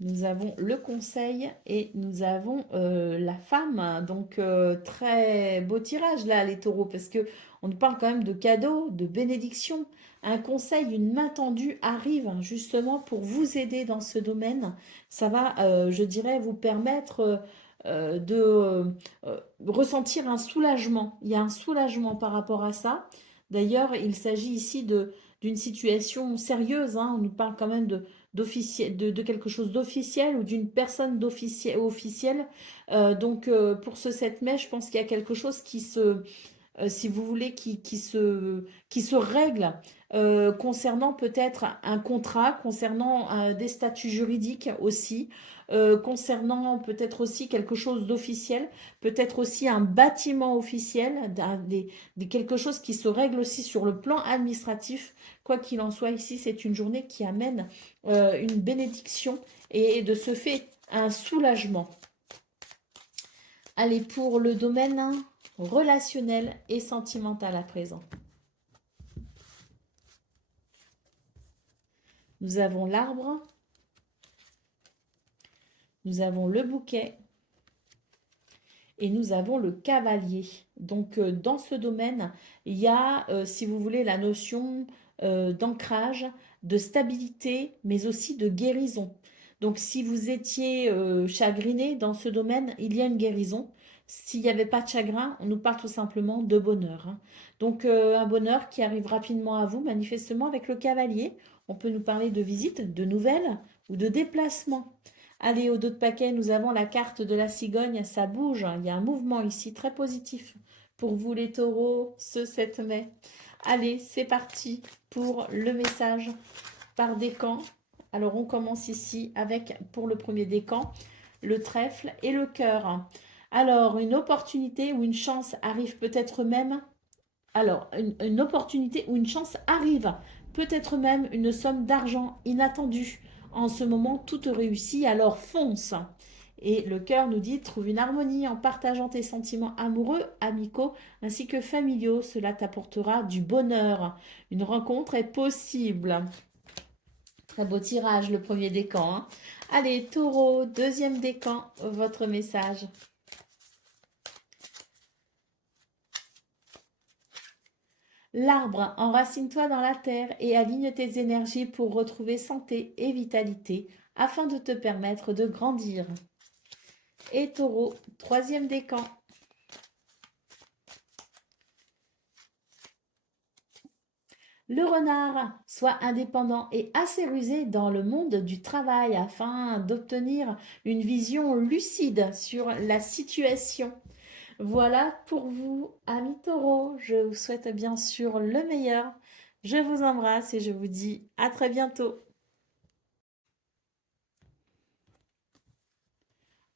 Nous avons le conseil et nous avons la femme. Donc, très beau tirage là, les taureaux, parce que on nous parle quand même de cadeaux, de bénédictions. Un conseil, une main tendue arrive justement pour vous aider dans ce domaine. Ça va, je dirais, vous permettre de ressentir un soulagement. Il y a un soulagement par rapport à ça. D'ailleurs, il s'agit ici d'une situation sérieuse. Hein. On nous parle quand même de quelque chose d'officiel ou d'une personne officielle. Donc, pour ce 7 mai, je pense qu'il y a quelque chose si vous voulez, qui se règle concernant peut-être un contrat, concernant des statuts juridiques aussi, concernant peut-être aussi quelque chose d'officiel, peut-être aussi un bâtiment officiel, quelque chose qui se règle aussi sur le plan administratif. Quoi qu'il en soit, ici, c'est une journée qui amène une bénédiction et de ce fait un soulagement. Allez, pour le domaine relationnel et sentimental à présent. Nous avons l'arbre, nous avons le bouquet et nous avons le cavalier. Donc, dans ce domaine, il y a, si vous voulez, la notion d'ancrage, de stabilité, mais aussi de guérison. Donc, si vous étiez chagriné dans ce domaine, il y a une guérison. S'il n'y avait pas de chagrin, on nous parle tout simplement de bonheur, hein. Donc, un bonheur qui arrive rapidement à vous, manifestement avec le cavalier. On peut nous parler de visite, de nouvelles ou de déplacement. Allez, au dos de paquet, nous avons la carte de la cigogne. Ça bouge, hein. Il y a un mouvement ici très positif pour vous les taureaux ce 7 mai. Allez, c'est parti pour le message par décan. Alors, on commence ici avec, pour le premier décan, le trèfle et le cœur. Alors, une opportunité ou une chance arrive peut-être même. Alors, une opportunité ou une chance arrive, peut-être même une somme d'argent inattendue. En ce moment, tout te réussit, alors fonce. Et le cœur nous dit, trouve une harmonie en partageant tes sentiments amoureux, amicaux, ainsi que familiaux. Cela t'apportera du bonheur. Une rencontre est possible. Très beau tirage, le premier décan, hein. Allez, taureau, deuxième décan, votre message. L'arbre, enracine-toi dans la terre et aligne tes énergies pour retrouver santé et vitalité afin de te permettre de grandir. Et taureau, troisième décan. Le renard, sois indépendant et assez rusé dans le monde du travail afin d'obtenir une vision lucide sur la situation. Voilà pour vous, amis taureaux. Je vous souhaite bien sûr le meilleur. Je vous embrasse et je vous dis à très bientôt.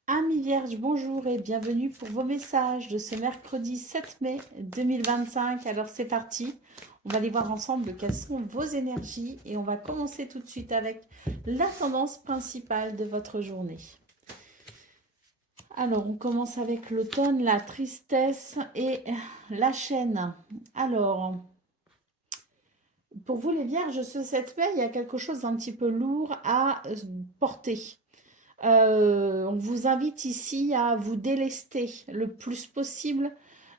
Amis Vierges, bonjour et bienvenue pour vos messages de ce mercredi 7 mai 2025. Alors c'est parti, on va aller voir ensemble quelles sont vos énergies et on va commencer tout de suite avec la tendance principale de votre journée. Alors on commence avec l'automne, la tristesse et la chaîne. Alors, pour vous les Vierges, ce 7 mai, il y a quelque chose d'un petit peu lourd à porter. On vous invite ici à vous délester le plus possible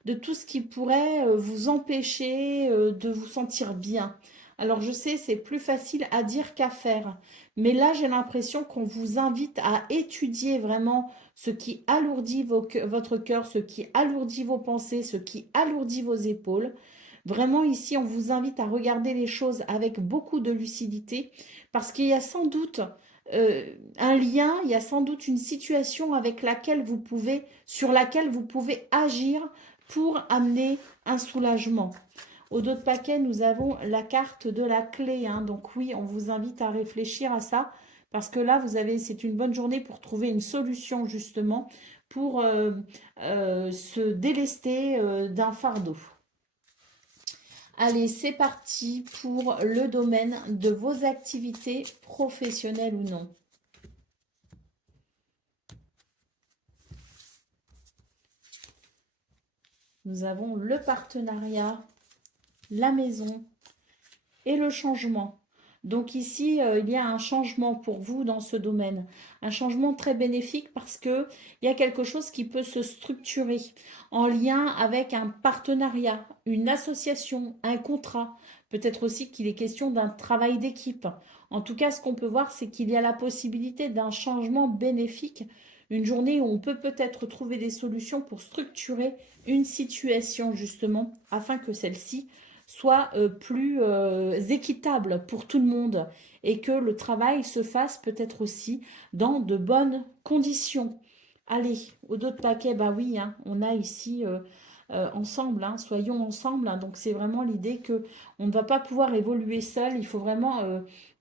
de tout ce qui pourrait vous empêcher de vous sentir bien. Alors je sais, c'est plus facile à dire qu'à faire, mais là j'ai l'impression qu'on vous invite à étudier vraiment ce qui alourdit votre cœur, ce qui alourdit vos pensées, ce qui alourdit vos épaules. Vraiment ici, on vous invite à regarder les choses avec beaucoup de lucidité parce qu'il y a sans doute un lien, il y a sans doute une situation avec laquelle sur laquelle vous pouvez agir pour amener un soulagement. Au dos de paquet, nous avons la carte de la clé, hein. Donc oui, on vous invite à réfléchir à ça parce que là, c'est une bonne journée pour trouver une solution justement pour se délester d'un fardeau. Allez, c'est parti pour le domaine de vos activités professionnelles ou non. Nous avons le partenariat, la maison et le changement. Donc ici, il y a un changement pour vous dans ce domaine. Un changement très bénéfique parce qu'il y a quelque chose qui peut se structurer en lien avec un partenariat, une association, un contrat. Peut-être aussi qu'il est question d'un travail d'équipe. En tout cas, ce qu'on peut voir, c'est qu'il y a la possibilité d'un changement bénéfique. Une journée où on peut peut-être trouver des solutions pour structurer une situation justement afin que celle-ci soit plus équitable pour tout le monde et que le travail se fasse peut-être aussi dans de bonnes conditions. Allez, au dos de paquet, bah oui, hein, on a ici ensemble, hein, soyons ensemble, hein. Donc c'est vraiment l'idée que on ne va pas pouvoir évoluer seul, il faut vraiment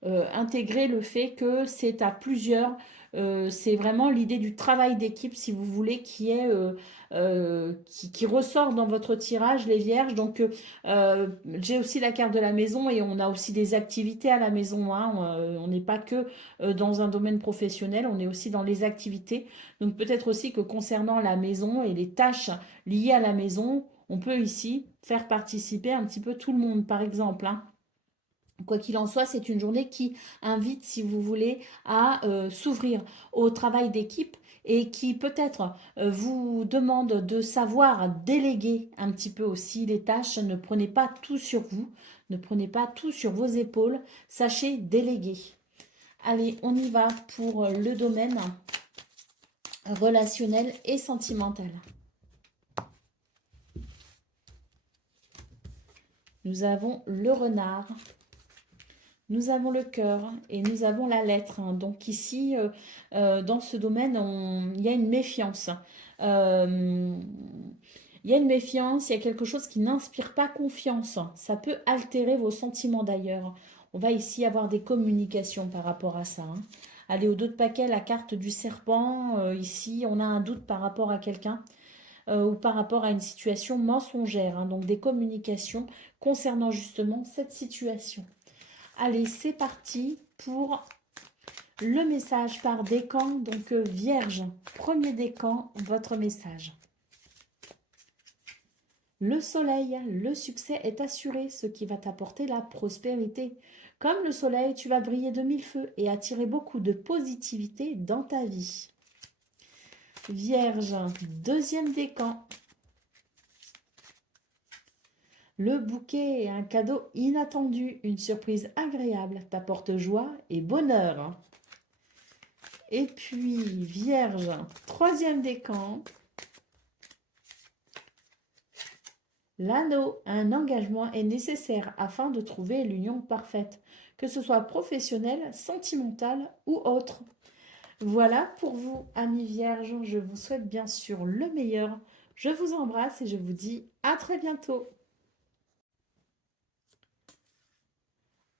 intégrer le fait que c'est à plusieurs. C'est vraiment l'idée du travail d'équipe, si vous voulez, qui ressort dans votre tirage, les vierges. Donc j'ai aussi la carte de la maison et on a aussi des activités à la maison, hein. On n'est pas que dans un domaine professionnel, on est aussi dans les activités. Donc peut-être aussi que concernant la maison et les tâches liées à la maison, on peut ici faire participer un petit peu tout le monde, par exemple, hein. Quoi qu'il en soit, c'est une journée qui invite, si vous voulez, à s'ouvrir au travail d'équipe et qui peut-être vous demande de savoir déléguer un petit peu aussi les tâches. Ne prenez pas tout sur vous, ne prenez pas tout sur vos épaules, sachez déléguer. Allez, on y va pour le domaine relationnel et sentimental. Nous avons le renard, nous avons le cœur et nous avons la lettre, hein. Donc ici, dans ce domaine, il y a une méfiance. Euh, il y a une méfiance, il y a quelque chose qui n'inspire pas confiance. Ça peut altérer vos sentiments d'ailleurs. On va ici avoir des communications par rapport à ça, hein. Allez, au dos de paquet, la carte du serpent. Ici, on a un doute par rapport à quelqu'un ou par rapport à une situation mensongère, hein. Donc des communications concernant justement cette situation. Allez, c'est parti pour le message par décan. Donc, Vierge, premier décan, votre message. Le soleil, le succès est assuré, ce qui va t'apporter la prospérité. Comme le soleil, tu vas briller de mille feux et attirer beaucoup de positivité dans ta vie. Vierge, deuxième décan. Le bouquet est un cadeau inattendu, une surprise agréable, t'apporte joie et bonheur. Et puis, Vierge, troisième décan. L'anneau, un engagement est nécessaire afin de trouver l'union parfaite, que ce soit professionnelle, sentimentale ou autre. Voilà pour vous, amis vierges. Je vous souhaite bien sûr le meilleur. Je vous embrasse et je vous dis à très bientôt.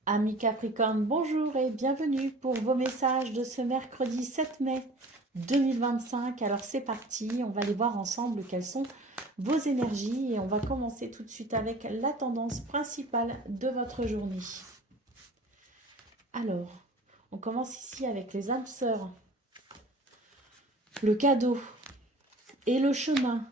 Amis Capricorne, bonjour et bienvenue pour vos messages de ce mercredi 7 mai 2025. Alors c'est parti, on va aller voir ensemble quelles sont vos énergies et on va commencer tout de suite avec la tendance principale de votre journée. Alors, on commence ici avec les âmes sœurs, le cadeau et le chemin.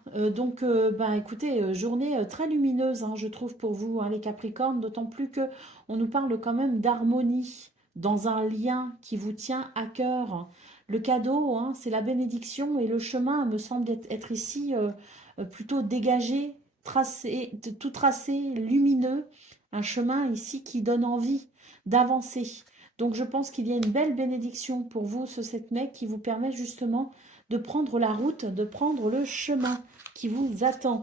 Écoutez, journée très lumineuse, hein, je trouve pour vous, hein, les Capricornes, d'autant plus que on nous parle quand même d'harmonie dans un lien qui vous tient à cœur. Le cadeau, hein, c'est la bénédiction et le chemin me semble être ici plutôt dégagé, tracé, tout tracé, lumineux. Un chemin ici qui donne envie d'avancer. Donc je pense qu'il y a une belle bénédiction pour vous ce 7 mai qui vous permet justement de prendre la route, de prendre le chemin qui vous attend.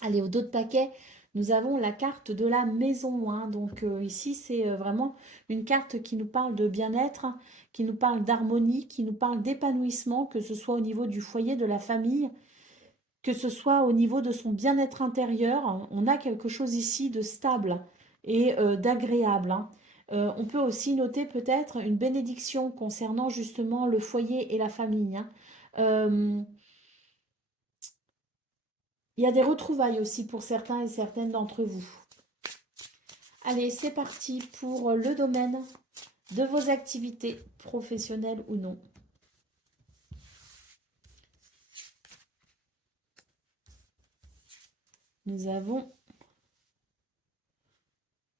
Allez, au dos de paquet, nous avons la carte de la maison, hein. Donc ici, c'est vraiment une carte qui nous parle de bien-être, qui nous parle d'harmonie, qui nous parle d'épanouissement, que ce soit au niveau du foyer, de la famille, que ce soit au niveau de son bien-être intérieur. On a quelque chose ici de stable et d'agréable, hein. On peut aussi noter peut-être une bénédiction concernant justement le foyer et la famille, hein. Euh, il y a des retrouvailles aussi pour certains et certaines d'entre vous. Allez, c'est parti pour le domaine de vos activités professionnelles ou non. Nous avons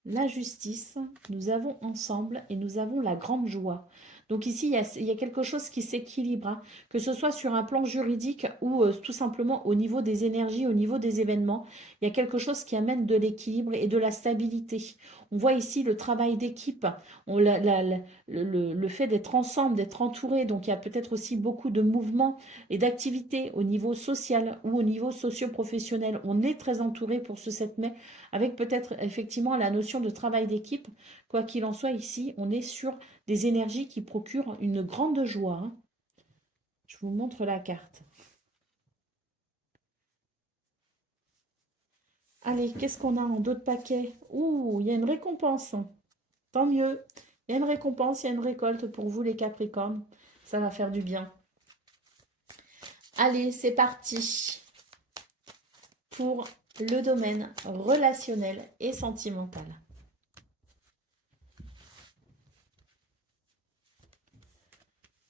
la justice, nous avons ensemble et nous avons la grande joie. Donc ici, il y a quelque chose qui s'équilibre, hein, que ce soit sur un plan juridique ou tout simplement au niveau des énergies, au niveau des événements. Il y a quelque chose qui amène de l'équilibre et de la stabilité. On voit ici le travail d'équipe, le fait d'être ensemble, d'être entouré. Donc il y a peut-être aussi beaucoup de mouvements et d'activités au niveau social ou au niveau socio-professionnel. On est très entouré pour ce 7 mai avec peut-être effectivement la notion de travail d'équipe. Quoi qu'il en soit, ici, on est sur des énergies qui procurent une grande joie, hein. Je vous montre la carte. Allez, qu'est-ce qu'on a en d'autres paquets? Ouh, il y a une récompense. Tant mieux. Il y a une récompense, il y a une récolte pour vous les Capricornes. Ça va faire du bien. Allez, c'est parti pour le domaine relationnel et sentimental.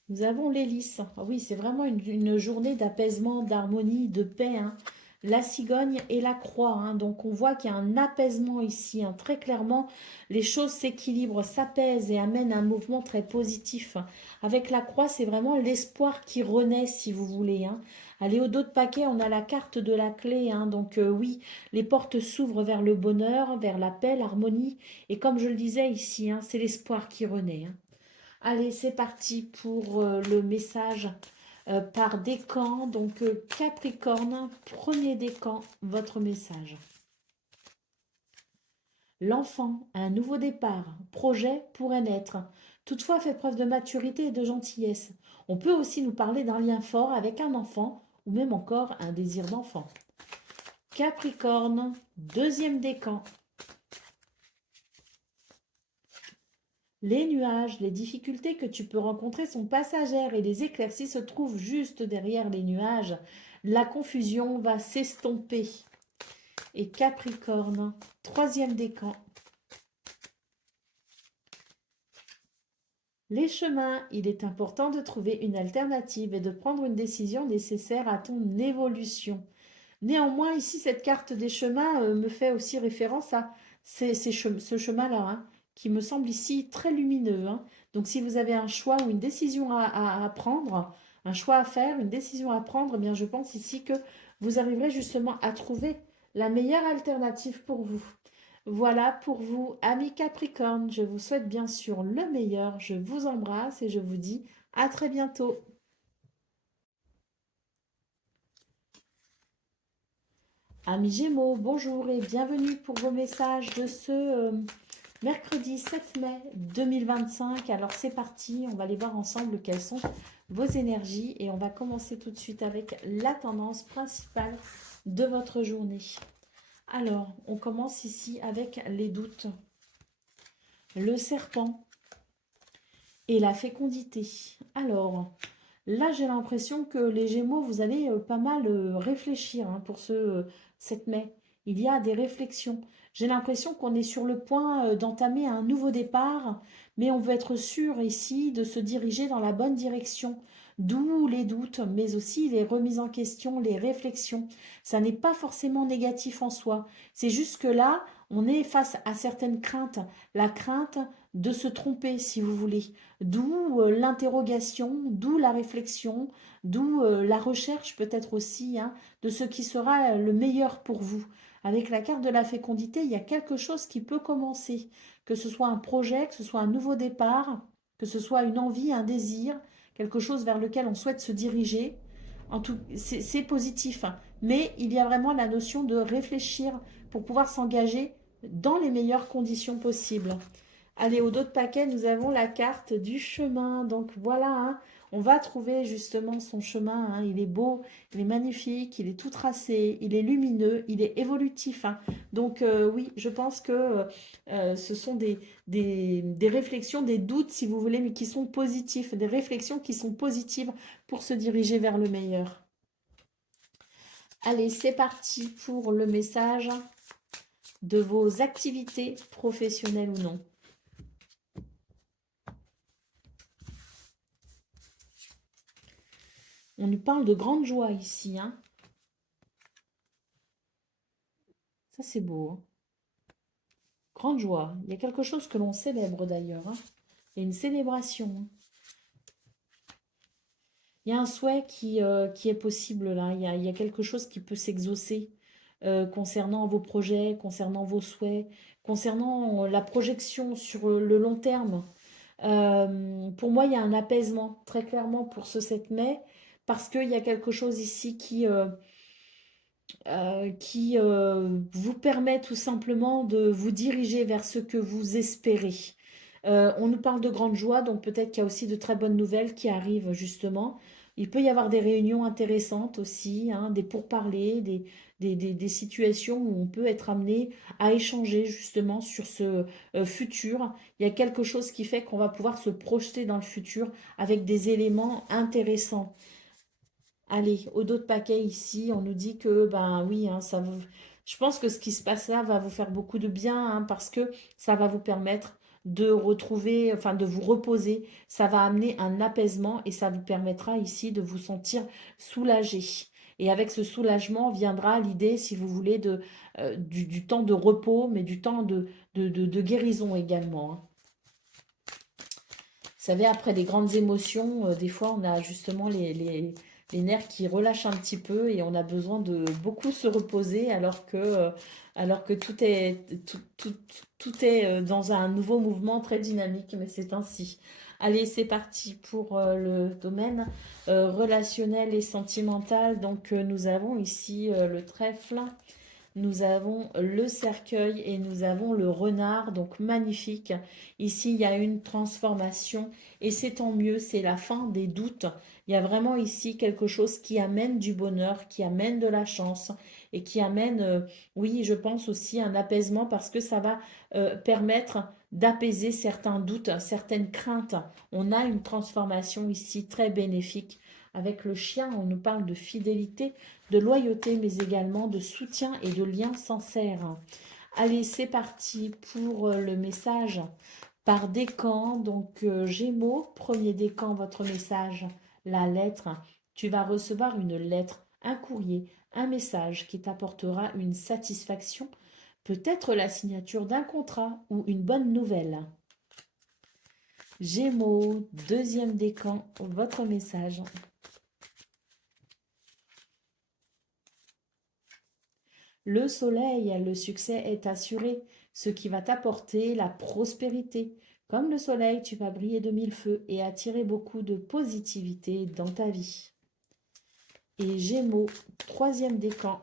Nous avons l'hélice. Ah oui, c'est vraiment une journée d'apaisement, d'harmonie, de paix, hein. La cigogne et la croix, hein. Donc on voit qu'il y a un apaisement ici, hein. Très clairement, les choses s'équilibrent, s'apaisent et amènent un mouvement très positif. Avec la croix, c'est vraiment l'espoir qui renaît, si vous voulez, hein. Allez, au dos de paquet, on a la carte de la clé, hein. Donc oui, les portes s'ouvrent vers le bonheur, vers la paix, l'harmonie. Et comme je le disais ici, hein, c'est l'espoir qui renaît, hein. Allez, c'est parti pour le message par décan. Donc, Capricorne, premier décan, votre message. L'enfant, un nouveau départ, projet pourrait naître. Toutefois, fait preuve de maturité et de gentillesse. On peut aussi nous parler d'un lien fort avec un enfant ou même encore un désir d'enfant. Capricorne, deuxième décan. Les nuages, les difficultés que tu peux rencontrer sont passagères et les éclaircies se trouvent juste derrière les nuages. La confusion va s'estomper. Et Capricorne, troisième décan. Les chemins, il est important de trouver une alternative et de prendre une décision nécessaire à ton évolution. Néanmoins, ici, cette carte des chemins me fait aussi référence à ce chemin-là, hein, qui me semble ici très lumineux, hein. Donc, si vous avez un choix ou une décision à prendre, un choix à faire, une décision à prendre, eh bien, je pense ici que vous arriverez justement à trouver la meilleure alternative pour vous. Voilà pour vous, amis Capricorne. Je vous souhaite bien sûr le meilleur. Je vous embrasse et je vous dis à très bientôt. Amis Gémeaux, bonjour et bienvenue pour vos messages de ce mercredi 7 mai 2025. Alors c'est parti, on va aller voir ensemble quelles sont vos énergies et on va commencer tout de suite avec la tendance principale de votre journée. Alors, on commence ici avec les doutes, le serpent et la fécondité. Alors, là, j'ai l'impression que les Gémeaux, vous allez pas mal réfléchir, hein, pour ce 7 mai. Il y a des réflexions. J'ai l'impression qu'on est sur le point d'entamer un nouveau départ, mais on veut être sûr ici de se diriger dans la bonne direction. D'où les doutes, mais aussi les remises en question, les réflexions. Ça n'est pas forcément négatif en soi. C'est juste que là, on est face à certaines craintes. La crainte de se tromper, si vous voulez. D'où l'interrogation, d'où la réflexion, d'où la recherche peut-être aussi, hein, de ce qui sera le meilleur pour vous. Avec la carte de la fécondité, il y a quelque chose qui peut commencer, que ce soit un projet, que ce soit un nouveau départ, que ce soit une envie, un désir, quelque chose vers lequel on souhaite se diriger. En tout, c'est positif, hein, mais il y a vraiment la notion de réfléchir pour pouvoir s'engager dans les meilleures conditions possibles. Allez, au dos de paquet, nous avons la carte du chemin. Donc voilà, hein, on va trouver justement son chemin, hein. Il est beau, il est magnifique, il est tout tracé, il est lumineux, il est évolutif, hein. Donc oui, je pense que ce sont des réflexions, des doutes si vous voulez, mais qui sont positifs, des réflexions qui sont positives pour se diriger vers le meilleur. Allez, c'est parti pour le message de vos activités professionnelles ou non. On nous parle de grande joie ici, hein. Ça, c'est beau, hein. Grande joie. Il y a quelque chose que l'on célèbre d'ailleurs, hein. Il y a une célébration, hein. Il y a un souhait qui est possible là. Il y a quelque chose qui peut s'exaucer concernant vos projets, concernant vos souhaits, concernant la projection sur le long terme. Pour moi, il y a un apaisement très clairement pour ce 7 mai parce qu'il y a quelque chose ici qui vous permet tout simplement de vous diriger vers ce que vous espérez. On nous parle de grande joie, donc peut-être qu'il y a aussi de très bonnes nouvelles qui arrivent justement. Il peut y avoir des réunions intéressantes aussi, hein, des pourparlers, des situations où on peut être amené à échanger justement sur ce futur. Il y a quelque chose qui fait qu'on va pouvoir se projeter dans le futur avec des éléments intéressants. Allez, au dos de paquet ici, on nous dit que, ben oui, hein, je pense que ce qui se passe là va vous faire beaucoup de bien, hein, parce que ça va vous permettre de retrouver, enfin de vous reposer, ça va amener un apaisement et ça vous permettra ici de vous sentir soulagé. Et avec ce soulagement viendra l'idée, si vous voulez, du temps de repos, mais du temps de guérison également, hein. Vous savez, après des grandes émotions, des fois, on a justement les nerfs qui relâchent un petit peu et on a besoin de beaucoup se reposer alors que tout est dans un nouveau mouvement très dynamique, mais c'est ainsi. Allez, c'est parti pour le domaine relationnel et sentimental. Donc, nous avons ici le trèfle. Nous avons le cercueil et nous avons le renard, donc magnifique. Ici, il y a une transformation et c'est tant mieux, c'est la fin des doutes. Il y a vraiment ici quelque chose qui amène du bonheur, qui amène de la chance et qui amène, oui, je pense aussi un apaisement parce que ça va permettre d'apaiser certains doutes, certaines craintes. On a une transformation ici très bénéfique. Avec le chien, on nous parle de fidélité, de loyauté, mais également de soutien et de liens sincères. Allez, c'est parti pour le message par décan. Donc, Gémeaux, premier décan, votre message, la lettre. Tu vas recevoir une lettre, un courrier, un message qui t'apportera une satisfaction, peut-être la signature d'un contrat ou une bonne nouvelle. Gémeaux, deuxième décan, votre message. Le soleil, le succès est assuré, ce qui va t'apporter la prospérité. Comme le soleil, tu vas briller de mille feux et attirer beaucoup de positivité dans ta vie. Et Gémeaux, troisième décan.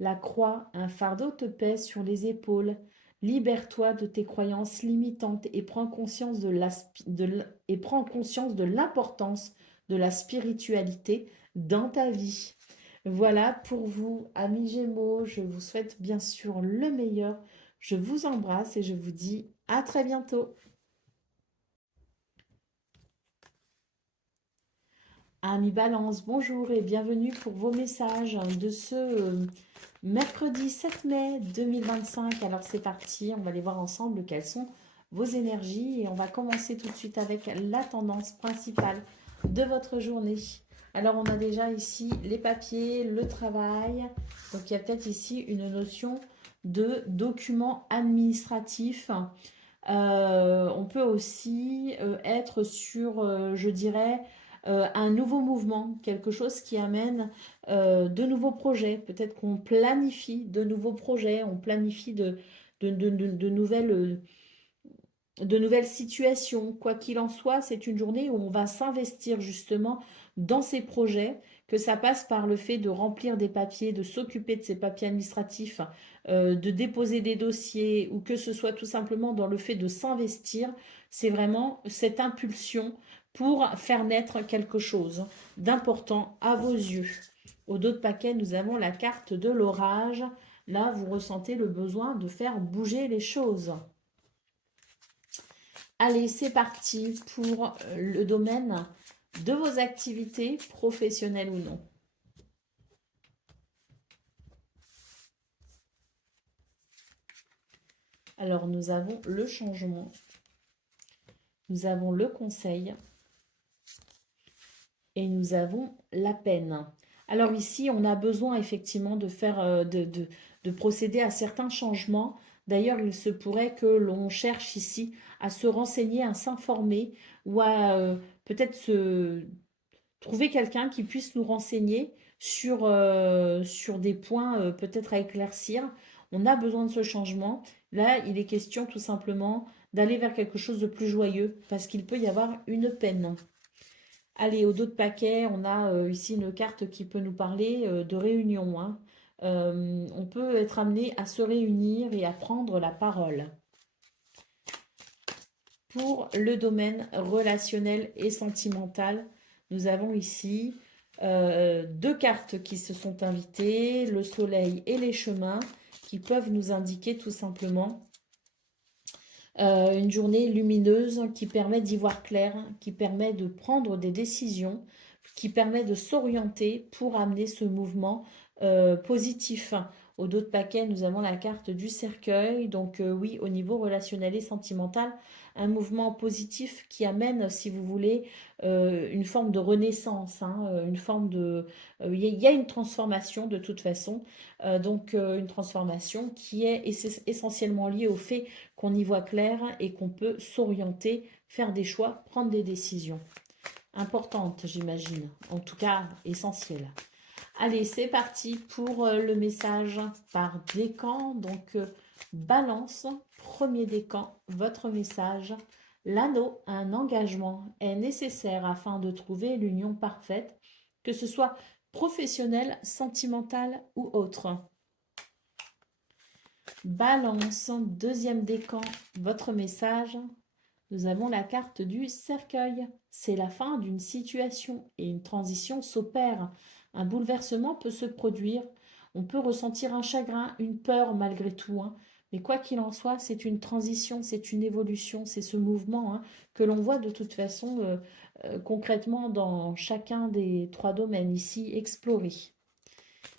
La croix, un fardeau te pèse sur les épaules. Libère-toi de tes croyances limitantes et prends conscience de l'importance de la spiritualité dans ta vie. Voilà pour vous, amis Gémeaux. Je vous souhaite bien sûr le meilleur. Je vous embrasse et je vous dis à très bientôt. Amis Balance, bonjour et bienvenue pour vos messages de ce mercredi 7 mai 2025. Alors c'est parti, on va aller voir ensemble quelles sont vos énergies et on va commencer tout de suite avec la tendance principale de votre journée. Alors on a déjà ici les papiers, le travail, donc il y a peut-être ici une notion de document administratif. On peut aussi être sur, je dirais, un nouveau mouvement, quelque chose qui amène de nouveaux projets. Peut-être qu'on planifie de nouveaux projets, on planifie de nouvelles situations. Quoi qu'il en soit, c'est une journée où on va s'investir justement dans ces projets, que ça passe par le fait de remplir des papiers, de s'occuper de ces papiers administratifs, de déposer des dossiers, ou que ce soit tout simplement dans le fait de s'investir. C'est vraiment cette impulsion pour faire naître quelque chose d'important à vos yeux. Au dos de paquet, nous avons la carte de l'orage. Là, vous ressentez le besoin de faire bouger les choses. Allez, c'est parti pour le domaine de vos activités, professionnelles ou non. Alors, nous avons le changement, nous avons le conseil et nous avons la peine. Alors ici, on a besoin effectivement de faire, de procéder à certains changements. D'ailleurs, il se pourrait que l'on cherche ici à se renseigner, à s'informer ou à peut-être se trouver quelqu'un qui puisse nous renseigner sur des points peut-être à éclaircir. On a besoin de ce changement. Là, il est question tout simplement d'aller vers quelque chose de plus joyeux parce qu'il peut y avoir une peine. Allez, au dos de paquet, on a ici une carte qui peut nous parler de réunion, hein. On peut être amené à se réunir et à prendre la parole. pour le domaine relationnel et sentimental. Nous avons ici deux cartes qui se sont invitées, le soleil et les chemins, qui peuvent nous indiquer tout simplement une journée lumineuse qui permet d'y voir clair, qui permet de prendre des décisions, qui permet de s'orienter pour amener ce mouvement positif. Au dos de paquet, nous avons la carte du cercueil. Donc oui, au niveau relationnel et sentimental, un mouvement positif qui amène, si vous voulez, une forme de renaissance, hein, une forme de... Il y a une transformation de toute façon. Donc une transformation qui est essentiellement liée au fait qu'on y voit clair et qu'on peut s'orienter, faire des choix, prendre des décisions. Importantes, j'imagine. En tout cas, essentielles. Allez, c'est parti pour le message par décan. Donc, balance, premier décan, votre message. L'anneau, un engagement est nécessaire afin de trouver l'union parfaite, que ce soit professionnelle, sentimentale ou autre. Balance, deuxième décan, votre message. Nous avons la carte du cercueil. C'est la fin d'une situation et une transition s'opère. Un bouleversement peut se produire. On peut ressentir un chagrin, une peur malgré tout, hein. Mais quoi qu'il en soit, c'est une transition, c'est une évolution, c'est ce mouvement, hein, que l'on voit de toute façon concrètement dans chacun des trois domaines ici explorés.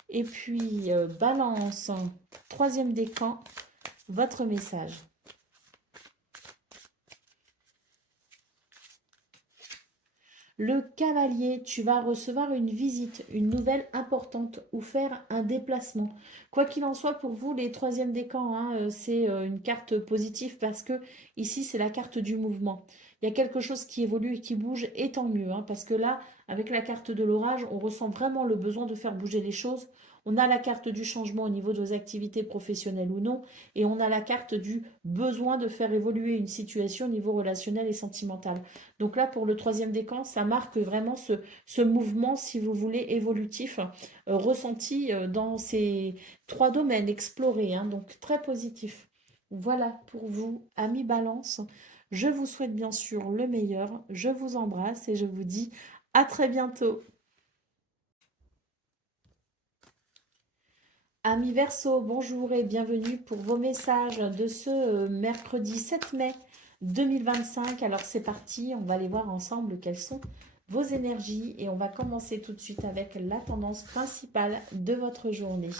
Et puis, balance, troisième décan, votre message. Le cavalier, tu vas recevoir une visite, une nouvelle importante ou faire un déplacement. Quoi qu'il en soit pour vous, les troisièmes décans, hein, c'est une carte positive parce que ici, c'est la carte du mouvement. Il y a quelque chose qui évolue et qui bouge, et tant mieux, hein, parce que là, avec la carte de l'orage, on ressent vraiment le besoin de faire bouger les choses. On a la carte du changement au niveau de vos activités professionnelles ou non, et on a la carte du besoin de faire évoluer une situation au niveau relationnel et sentimental. Donc là, pour le troisième décan, ça marque vraiment ce mouvement, si vous voulez, évolutif, ressenti dans ces trois domaines explorés, hein, donc très positif. Voilà pour vous, amis Balance. Je vous souhaite bien sûr le meilleur. Je vous embrasse et je vous dis à très bientôt. Amis Verseau, bonjour et bienvenue pour vos messages de ce mercredi 7 mai 2025. Alors c'est parti, on va aller voir ensemble quelles sont vos énergies et on va commencer tout de suite avec la tendance principale de votre journée.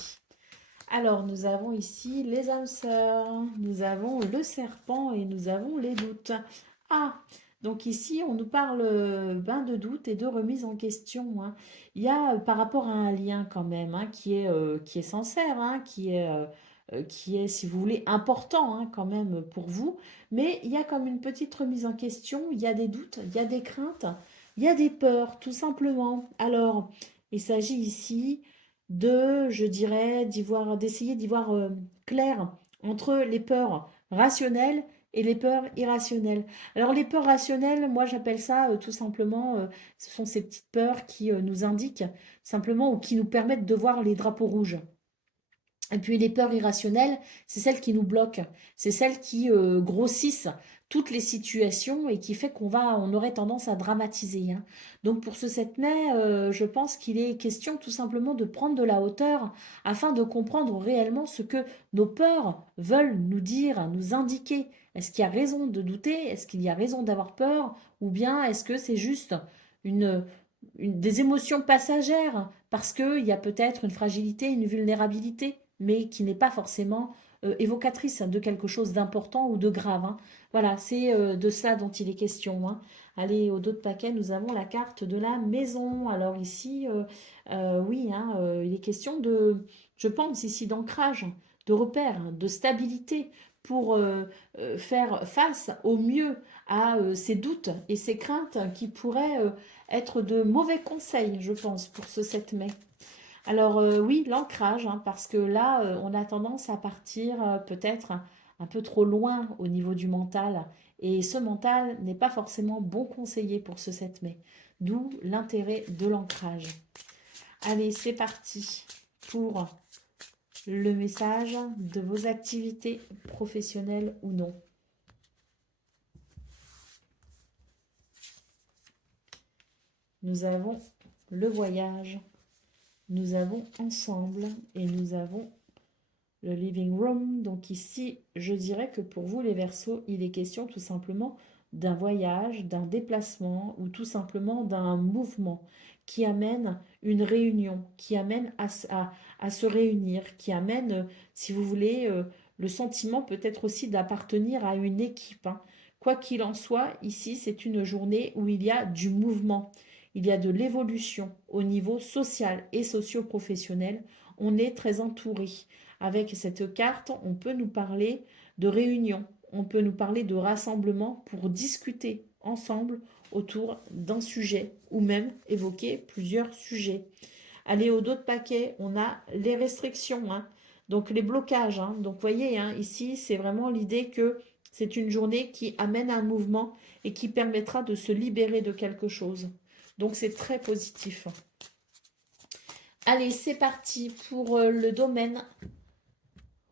Alors nous avons ici les âmes sœurs, nous avons le serpent et nous avons les doutes. Ah, donc ici on nous parle de doute et de remise en question, hein. Il y a par rapport à un lien quand même, hein, qui est sincère, hein, qui est, si vous voulez, important, hein, quand même pour vous. Mais il y a comme une petite remise en question, il y a des doutes, il y a des craintes, il y a des peurs, tout simplement. Alors, il s'agit ici de, je dirais, d'essayer d'y voir clair entre les peurs rationnelles et les peurs irrationnelles. Alors les peurs rationnelles, moi j'appelle ça tout simplement, ce sont ces petites peurs qui nous indiquent simplement ou qui nous permettent de voir les drapeaux rouges. Et puis les peurs irrationnelles, c'est celles qui nous bloquent, c'est celles qui grossissent toutes les situations et qui fait on aurait tendance à dramatiser, hein. Donc pour ce 7 mai, je pense qu'il est question tout simplement de prendre de la hauteur afin de comprendre réellement ce que nos peurs veulent nous dire, nous indiquer. Est-ce qu'il y a raison de douter? Est-ce qu'il y a raison d'avoir peur? Ou bien est-ce que c'est juste une, des émotions passagères parce qu'il y a peut-être une fragilité, une vulnérabilité, mais qui n'est pas forcément évocatrice de quelque chose d'important ou de grave, hein. Voilà, c'est de cela dont il est question, hein. Allez, au dos de paquet, nous avons la carte de la maison. Alors ici, oui, hein, il est question de, je pense ici, d'ancrage, de repère, de stabilité pour faire face au mieux à ces doutes et ces craintes qui pourraient être de mauvais conseils, je pense, pour ce 7 mai. Alors oui, l'ancrage, hein, parce que là, on a tendance à partir peut-être un peu trop loin au niveau du mental. Et ce mental n'est pas forcément bon conseiller pour ce 7 mai. D'où l'intérêt de l'ancrage. Allez, c'est parti pour le message de vos activités professionnelles ou non. nous avons le voyage, nous avons ensemble et nous avons le living room. Donc ici, je dirais que pour vous les Verseaux, il est question tout simplement d'un voyage, d'un déplacement ou tout simplement d'un mouvement qui amène une réunion, qui amène à se réunir, qui amène, si vous voulez, le sentiment peut-être aussi d'appartenir à une équipe, hein. Quoi qu'il en soit, ici, c'est une journée où il y a du mouvement, il y a de l'évolution au niveau social et socio-professionnel. On est très entouré. Avec cette carte, on peut nous parler de réunion, on peut nous parler de rassemblement pour discuter ensemble autour d'un sujet ou même évoquer plusieurs sujets. Allez, au dos de paquet, on a les restrictions, hein, donc les blocages, hein. Donc, vous voyez, hein, ici, c'est vraiment l'idée que c'est une journée qui amène un mouvement et qui permettra de se libérer de quelque chose. Donc, c'est très positif. Allez, c'est parti pour le domaine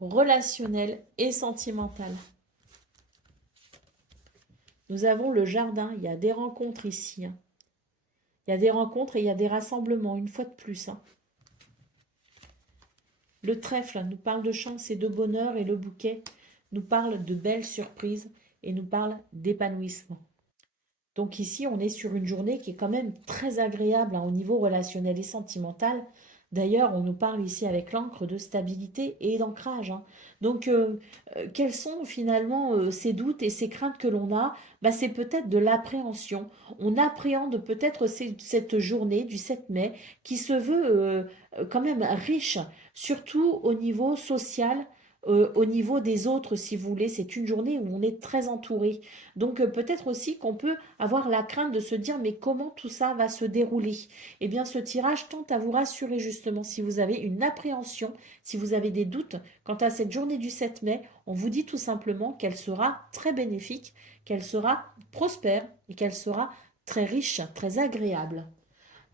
relationnel et sentimental. Nous avons le jardin, il y a des rencontres ici, hein. Il y a des rencontres et il y a des rassemblements, une fois de plus, hein. Le trèfle nous parle de chance et de bonheur et le bouquet nous parle de belles surprises et nous parle d'épanouissement. Donc ici, on est sur une journée qui est quand même très agréable, hein, au niveau relationnel et sentimental. D'ailleurs, on nous parle ici avec l'encre de stabilité et d'ancrage, hein. Donc, quels sont finalement ces doutes et ces craintes que l'on a? Bah, c'est peut-être de l'appréhension. On appréhende peut-être cette journée du 7 mai qui se veut quand même riche, surtout au niveau social, au niveau des autres, si vous voulez. C'est une journée où on est très entouré. Donc peut-être aussi qu'on peut avoir la crainte de se dire mais comment tout ça va se dérouler? Eh bien ce tirage tente à vous rassurer justement si vous avez une appréhension, si vous avez des doutes quant à cette journée du 7 mai, on vous dit tout simplement qu'elle sera très bénéfique, qu'elle sera prospère et qu'elle sera très riche, très agréable.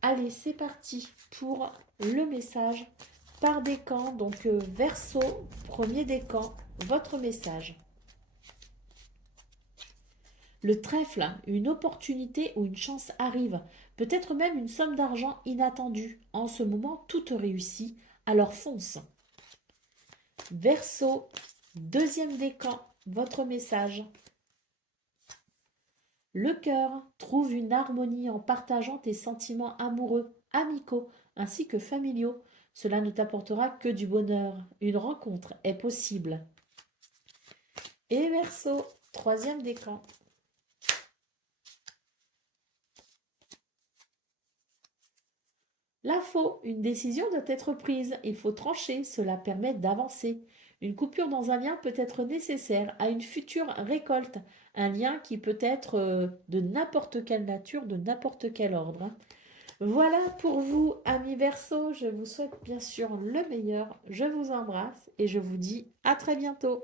Allez, c'est parti pour le message par décan. Donc Verseau, premier décan, votre message. Le trèfle, une opportunité ou une chance arrive, peut-être même une somme d'argent inattendue. En ce moment, tout réussit, alors fonce. Verseau, deuxième décan, votre message. Le cœur trouve une harmonie en partageant tes sentiments amoureux, amicaux, ainsi que familiaux. Cela ne t'apportera que du bonheur. Une rencontre est possible. Et Verseau, troisième décan. L'info, une décision doit être prise, il faut trancher, cela permet d'avancer. Une coupure dans un lien peut être nécessaire à une future récolte, un lien qui peut être de n'importe quelle nature, de n'importe quel ordre, hein. Voilà pour vous, amis Verseau, je vous souhaite bien sûr le meilleur, je vous embrasse et je vous dis à très bientôt.